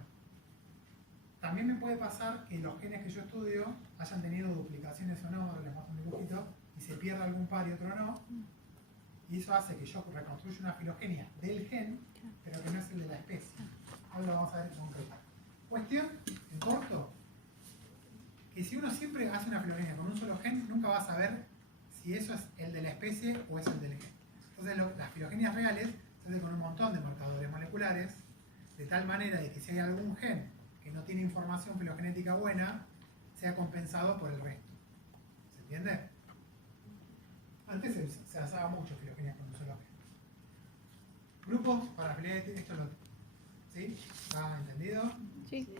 también me puede pasar que los genes que yo estudio hayan tenido duplicaciones o no, les muestro un dibujito, y se pierda algún par y otro no, y eso hace que yo reconstruya una filogenia del gen, pero que no es el de la especie. Ahora lo vamos a ver en concreto. Cuestión, en corto, que si uno siempre hace una filogenia con un solo gen, nunca va a saber si eso es el de la especie o es el del gen. Entonces las filogenias reales se hacen con un montón de marcadores moleculares, de tal manera de que si hay algún gen que no tiene información filogenética buena, sea compensado por el resto. ¿Se entiende? Antes se usaba mucho filogenia con un solo gen. Grupos para filogenética, esto lo... ¿Sí? ¿Está entendido? Sí.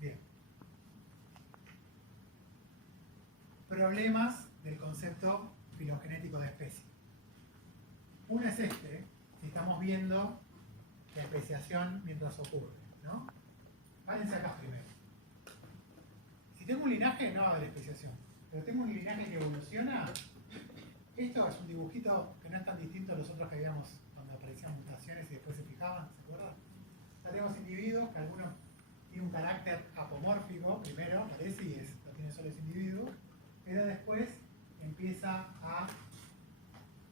Bien. Problemas del concepto filogenético de especie. Uno es este, si estamos viendo la especiación mientras ocurre, ¿no? Váyanse acá primero. Si tengo un linaje, no va a haber especiación. Pero tengo un linaje que evoluciona. Esto es un dibujito que no es tan distinto a los otros que habíamos cuando aparecían mutaciones y después se fijaban, ¿se acuerdan? Ya tenemos individuos que algunos tienen un carácter apomórfico, primero aparece y lo tiene solo ese individuo, pero después empieza a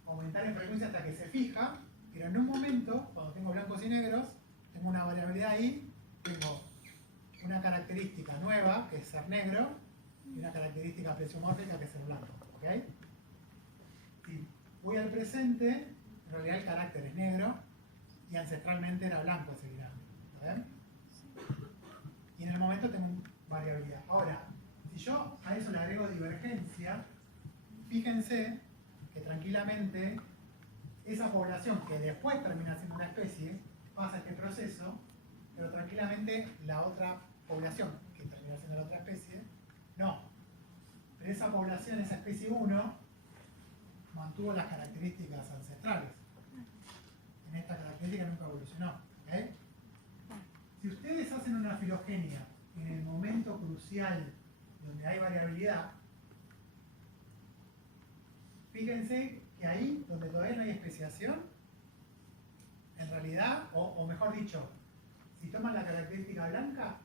aumentar en frecuencia hasta que se fija, pero en un momento, cuando tengo blancos y negros, tengo una variabilidad ahí, tengo una característica nueva, que es ser negro, y una característica plesiomórfica, que es ser blanco. ¿Okay? Si voy al presente, en realidad el carácter es negro, y ancestralmente era blanco ese linaje. ¿Ven? Y en el momento tengo variabilidad. Ahora, si yo a eso le agrego divergencia, fíjense que tranquilamente esa población que después termina siendo una especie pasa este proceso, pero tranquilamente la otra población que termina siendo la otra especie, no. Pero esa población, esa especie 1, mantuvo las características ancestrales. En esta característica nunca evolucionó. ¿Okay? Si ustedes hacen una filogenia en el momento crucial donde hay variabilidad, fíjense que ahí, donde todavía no hay especiación, en realidad, o mejor dicho, si toman la característica blanca,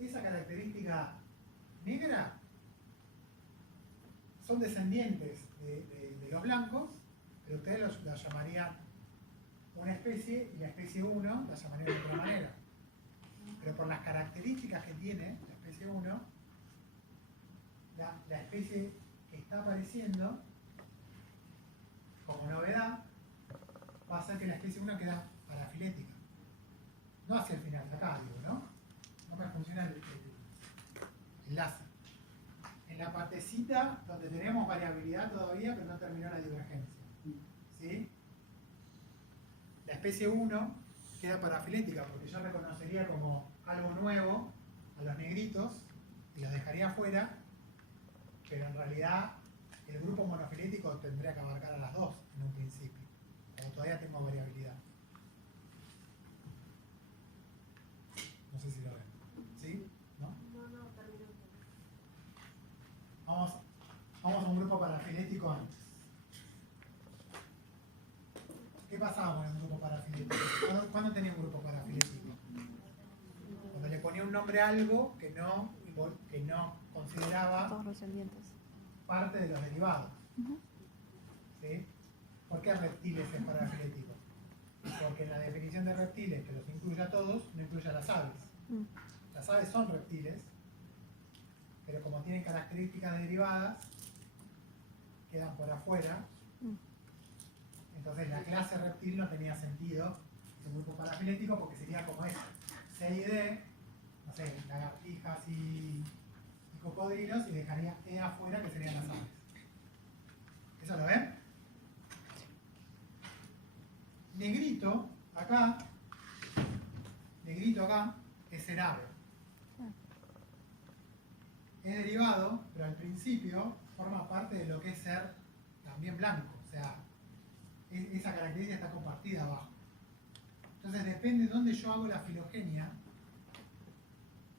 esa característica negra son descendientes de los blancos, pero ustedes la llamarían una especie y la especie 1 la llamarían de otra manera. Pero por las características que tiene la especie 1, la especie que está apareciendo como novedad va a ser que la especie 1 queda parafilética. No hacia el final, de acá digo, ¿no? No me funciona el enlace. En la partecita donde tenemos variabilidad todavía, pero no terminó la divergencia. ¿Sí? La especie 1 queda parafilética porque yo reconocería como algo nuevo a los negritos y los dejaría afuera, pero en realidad el grupo monofilético tendría que abarcar a las dos en un principio, como todavía tengo variabilidad. No sé si lo ven. ¿Sí? ¿No? No, terminó. Vamos a un grupo parafilético antes. ¿Qué pasaba con el grupo parafilético? ¿Cuándo tenía un grupo parafilético? Cuando le ponía un nombre a algo que no consideraba Todos los ambientes. parte de los derivados. ¿Sí? ¿Por qué reptiles es parafilético? Porque en la definición de reptiles, que los incluye a todos, no incluye a las aves. Las aves son reptiles, pero como tienen características derivadas, quedan por afuera. Entonces la clase reptil no tenía sentido, es un grupo parafilético, porque sería como esto, C y D, no sé, lagartijas y cocodrilos, y dejaría E afuera, que serían las aves. ¿Eso lo ven? Negrito acá es ser ave. Es derivado, pero al principio forma parte de lo que es ser también blanco, o sea, esa característica está compartida abajo. Entonces depende de dónde yo hago la filogenia,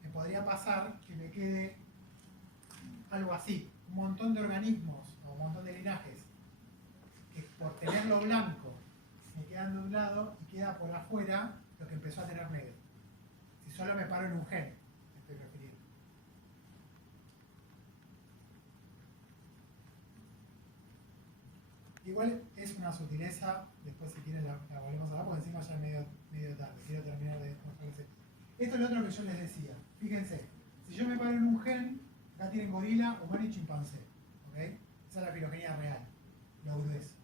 me podría pasar que me quede algo así, un montón de organismos o un montón de linajes que por tenerlo blanco me quedan de un lado y queda por afuera lo que empezó a tener negro. Si solo me paro en un gen, me estoy refiriendo. Igual es una sutileza, después si quieren la volvemos a hablar, porque encima ya es medio tarde, quiero terminar de mostrarles esto. Esto es lo otro que yo les decía, fíjense, si yo me paro en un gen, acá tienen gorila, humano y chimpancé, ¿ok? Esa es la filogenia real, lo grueso.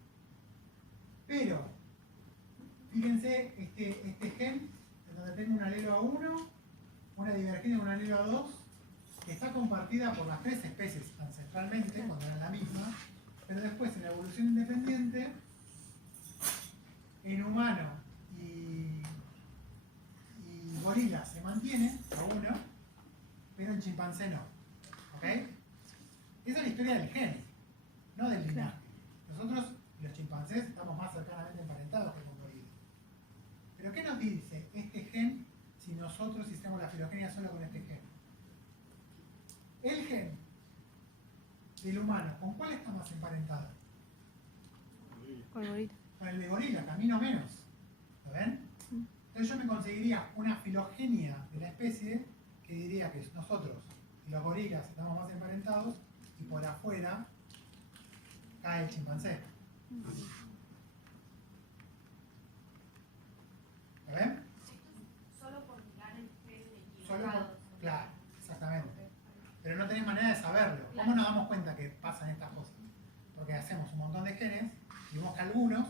Pero, fíjense este gen, en donde tengo un alelo A1, una divergencia de un alelo A2, que está compartida por las tres especies ancestralmente, cuando eran la misma, pero después en la evolución independiente, en humano y gorila se mantiene A1, pero en chimpancé no. ¿Ok? Esa es la historia del gen, no del linaje. Nosotros, los chimpancés, estamos más cercanamente emparentados que con gorilas. Pero ¿qué nos dice este gen si nosotros hicimos la filogenia solo con este gen? El gen del humano, ¿con cuál está más emparentado? Con el gorila. Con el de gorila, camino menos. ¿Lo ven? Entonces yo me conseguiría una filogenia de la especie que diría que nosotros y los gorilas estamos más emparentados y por afuera cae el chimpancé. ¿Lo ven? Solo por mirar el gen Solo equivocado. claro, exactamente. Pero no tenés manera de saberlo. ¿Cómo nos damos cuenta que pasan estas cosas? Porque hacemos un montón de genes y vemos que algunos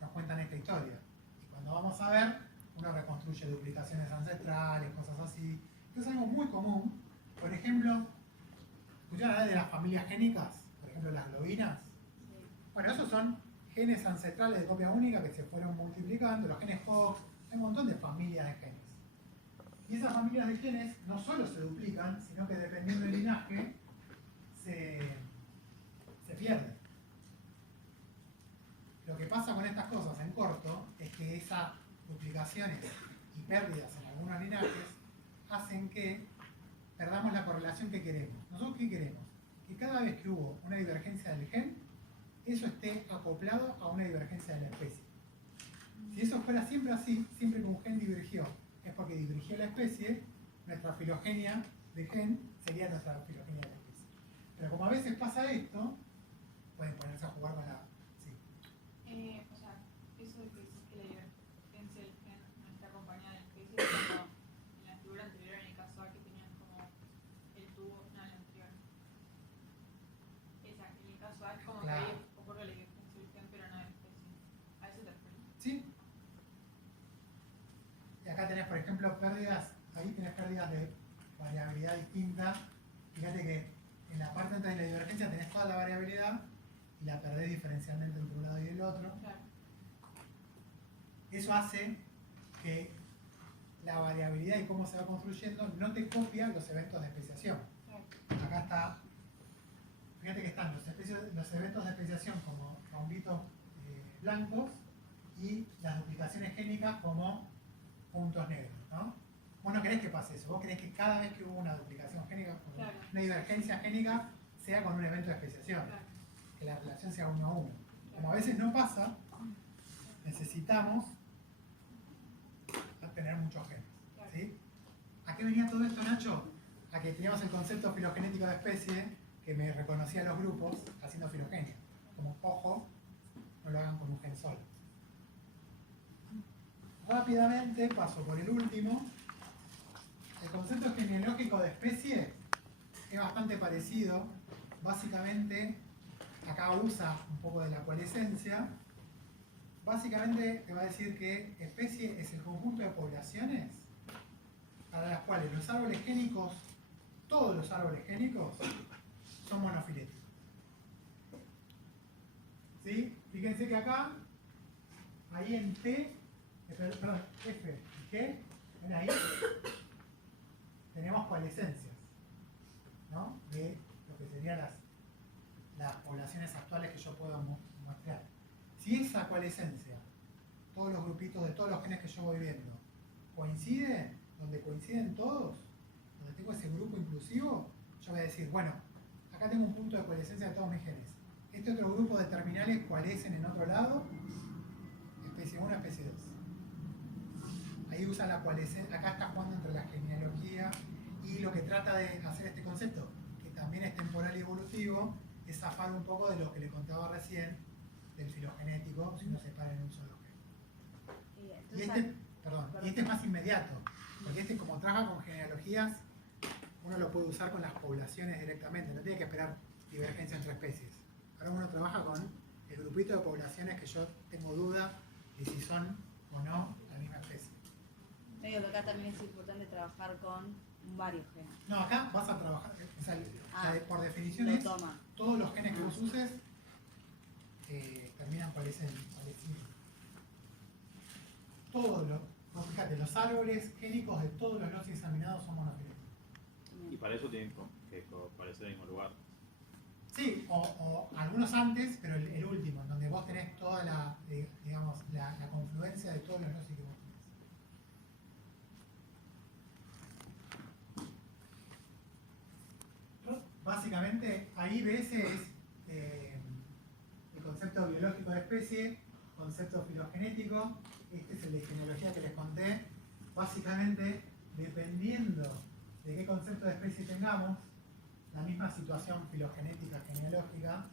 nos cuentan esta historia. Y cuando vamos a ver, uno reconstruye duplicaciones ancestrales, cosas así. Esto es algo muy común. Por ejemplo, ¿escucharon hablar de las familias génicas? Por ejemplo, las globinas. Bueno, esos son genes ancestrales de copia única que se fueron multiplicando, los genes Hox, hay un montón de familias de genes. Y esas familias de genes no solo se duplican, sino que dependiendo del linaje, se pierden. Lo que pasa con estas cosas en corto es que esas duplicaciones y pérdidas en algunos linajes hacen que perdamos la correlación que queremos. ¿Nosotros qué queremos? Que cada vez que hubo una divergencia del gen, eso esté acoplado a una divergencia de la especie. Si eso fuera siempre así, siempre que un gen divergió, es porque divergió la especie, nuestra filogenia de gen sería nuestra filogenia de la especie. Pero como a veces pasa esto, pueden ponerse a jugar con la... Sí. O sea, eso de que dices que la divergencia del gen no está acompañada de la especie, como en la figura anterior, en el caso A, que tenían como el tubo, no, en la anterior. Esa, en el caso A es como Claro. que ahí ocurre la divergencia del gen, pero no de la especie. ¿A eso te refieres? ¿Sí? Y acá tenés, por ejemplo, pérdidas, ahí tenés pérdidas de variabilidad distinta. Fíjate que en la parte antes de la divergencia tenés toda la variabilidad y la perdés diferencialmente entre un lado y el otro. Claro. Eso hace que la variabilidad y cómo se va construyendo no te copia los eventos de especiación. Claro. Acá está, fíjate que están los eventos de especiación como rombitos blancos y las duplicaciones génicas como puntos negros, ¿no? Vos no querés que pase eso, vos querés que cada vez que hubo una duplicación génica, Claro. una divergencia génica, sea con un evento de especiación, Claro. que la relación sea 1 a 1. Como a veces no pasa, necesitamos tener muchos genes. ¿Sí? ¿A qué venía todo esto, Nacho? A que teníamos el concepto filogenético de especie que me reconocía los grupos haciendo filogenia. Como, ojo, no lo hagan con un gen solo. Rápidamente paso por el último. El concepto genealógico de especie es bastante parecido. Básicamente, acá usa un poco de la coalescencia. básicamente te va a decir que especie es el conjunto de poblaciones para las cuales los árboles génicos, todos los árboles génicos, son monofiléticos. ¿Sí? Fíjense que acá, ahí en perdón, F y G, ven ahí, tenemos coalescencias, ¿no? De lo que serían las poblaciones actuales que yo puedo mostrar. Si esa coalescencia, todos los grupitos de todos los genes que yo voy viendo, coinciden, donde coinciden todos, donde tengo ese grupo inclusivo, yo voy a decir, bueno, acá tengo un punto de coalescencia de todos mis genes. Este otro grupo de terminales coalescen en otro lado, especie 1, especie 2. Ahí usa la coalescencia, acá está jugando entre la genealogía y lo que trata de hacer este concepto, que también es temporal y evolutivo, es zafar un poco de lo que le contaba recién del filogenético, si uno se para en un solo gen. Y este es más inmediato, porque este, como trabaja con genealogías, uno lo puede usar con las poblaciones directamente, no tiene que esperar divergencia entre especies. Ahora uno trabaja con el grupito de poblaciones que yo tengo duda de si son o no la misma especie. Digo que acá también es importante trabajar con varios genes. No, acá vas a trabajar, o sea, por definición lo es, toma. todos los genes que vos uses terminan pareciendo. Todos fíjate, los árboles génicos de todos los lotes examinados son monofiléticos. Y para eso tienen que aparecer en el mismo lugar. Sí, o algunos antes, pero el último, en donde vos tenés toda la, digamos, la confluencia de todos los lotes que vos tenés. Básicamente, ahí ves es el concepto biológico de especie, concepto filogenético, este es el de genealogía que les conté. Básicamente, dependiendo de qué concepto de especie tengamos, la misma situación filogenética, genealógica,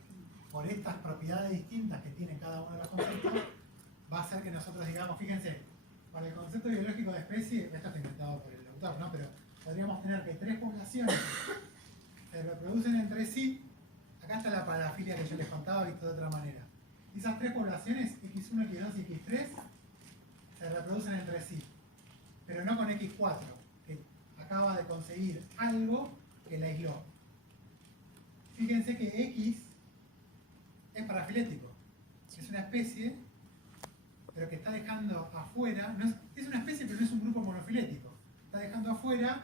por estas propiedades distintas que tiene cada uno de los conceptos, va a hacer que nosotros digamos, fíjense, para el concepto biológico de especie, esto está inventado por el autor, ¿no? Pero podríamos tener que tres poblaciones se reproducen entre sí. Acá está la parafilia que yo les contaba, visto de otra manera. Esas tres poblaciones, X1, X2 y X3, se reproducen entre sí, pero no con X4, que acaba de conseguir algo que la aisló. Fíjense que X es parafilético, es una especie, pero que está dejando afuera, es una especie pero no es un grupo monofilético, está dejando afuera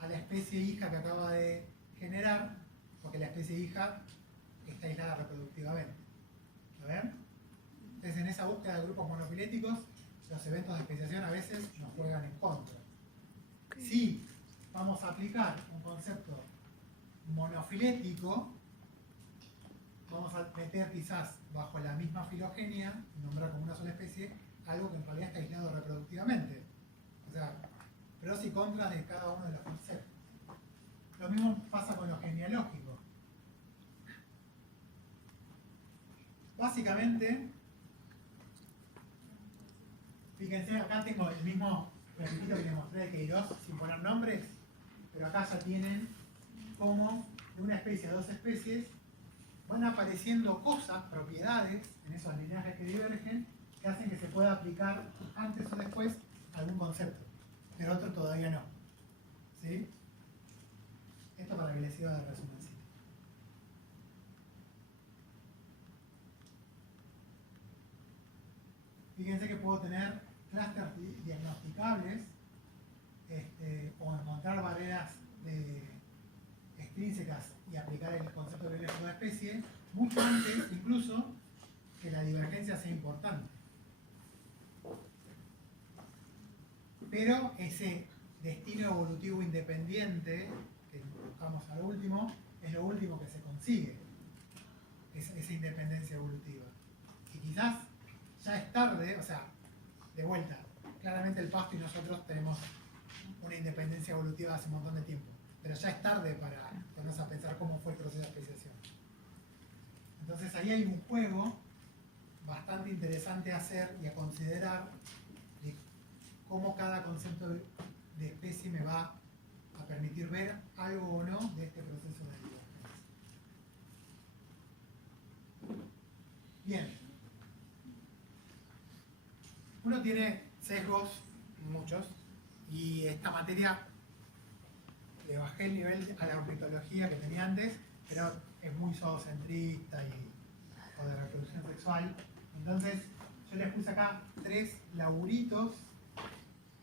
a la especie hija que acaba de generar, porque la especie hija está aislada reproductivamente. ¿Lo ven? Entonces en esa búsqueda de grupos monofiléticos, los eventos de especiación a veces nos juegan en contra. Si vamos a aplicar un concepto monofilético, vamos a meter quizás bajo la misma filogenia, nombrar como una sola especie, algo que en realidad está aislado reproductivamente. O sea, pros y contras de cada uno de los conceptos. Lo mismo pasa con lo genealógico. Básicamente, fíjense, acá tengo el mismo requisito que les mostré de Queiroz sin poner nombres, pero acá ya tienen cómo de una especie a dos especies van apareciendo cosas, propiedades, en esos lineajes que divergen, que hacen que se pueda aplicar antes o después algún concepto, pero otro todavía no. ¿Sí? Esto para que les sirva de resumencito. Fíjense que puedo tener clústeres diagnosticables o encontrar barreras extrínsecas y aplicar el concepto biológico de especie mucho antes incluso que la divergencia sea importante. Pero ese destino evolutivo independiente que buscamos a lo último es lo último que se consigue, esa independencia evolutiva. Y quizás ya es tarde, o sea, de vuelta, claramente el pasto y nosotros tenemos una independencia evolutiva hace un montón de tiempo, pero ya es tarde para ponernos a pensar cómo fue el proceso de especiación. Entonces ahí hay un juego bastante interesante a hacer y a considerar de cómo cada concepto de especie me va a permitir ver algo o no de este proceso de divergencia. Bien. tiene sesgos, muchos, y esta materia le bajé el nivel a la ornitología que tenía antes, pero es muy zoocentrista o de reproducción sexual. Entonces, yo les puse acá 3 laburitos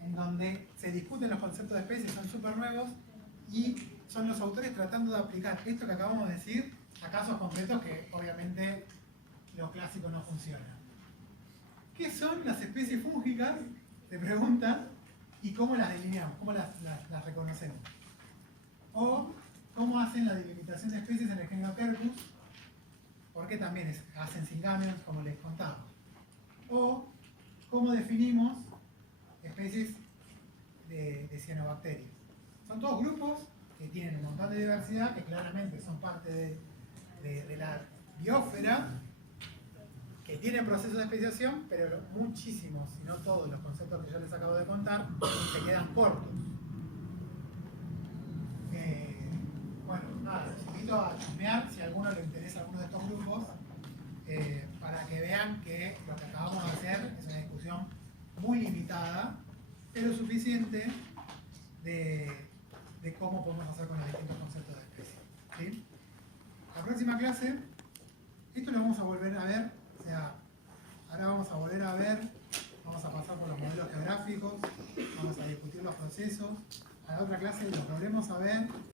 en donde se discuten los conceptos de especies, son súper nuevos, y son los autores tratando de aplicar esto que acabamos de decir a casos concretos que obviamente los clásicos no funcionan. ¿Qué son las especies fúngicas? Se preguntan, y cómo las delineamos, cómo las reconocemos. O cómo hacen la delimitación de especies en el género Quercus, porque también hacen singamios, como les contaba. O cómo definimos especies de cianobacterias. Son todos grupos que tienen un montón de diversidad, que claramente son parte de la biosfera, que tienen procesos de especiación, pero muchísimos, si no todos los conceptos que yo les acabo de contar, se quedan cortos. Bueno, nada, los invito a chusmear si a alguno le interesa alguno de estos grupos, para que vean que lo que acabamos de hacer es una discusión muy limitada, pero suficiente de cómo podemos hacer con los distintos conceptos de especie. ¿Sí? La próxima clase, esto lo vamos a volver a ver, o sea, ahora vamos a volver a ver, vamos a pasar por los modelos geográficos, vamos a discutir los procesos. A la otra clase los volvemos a ver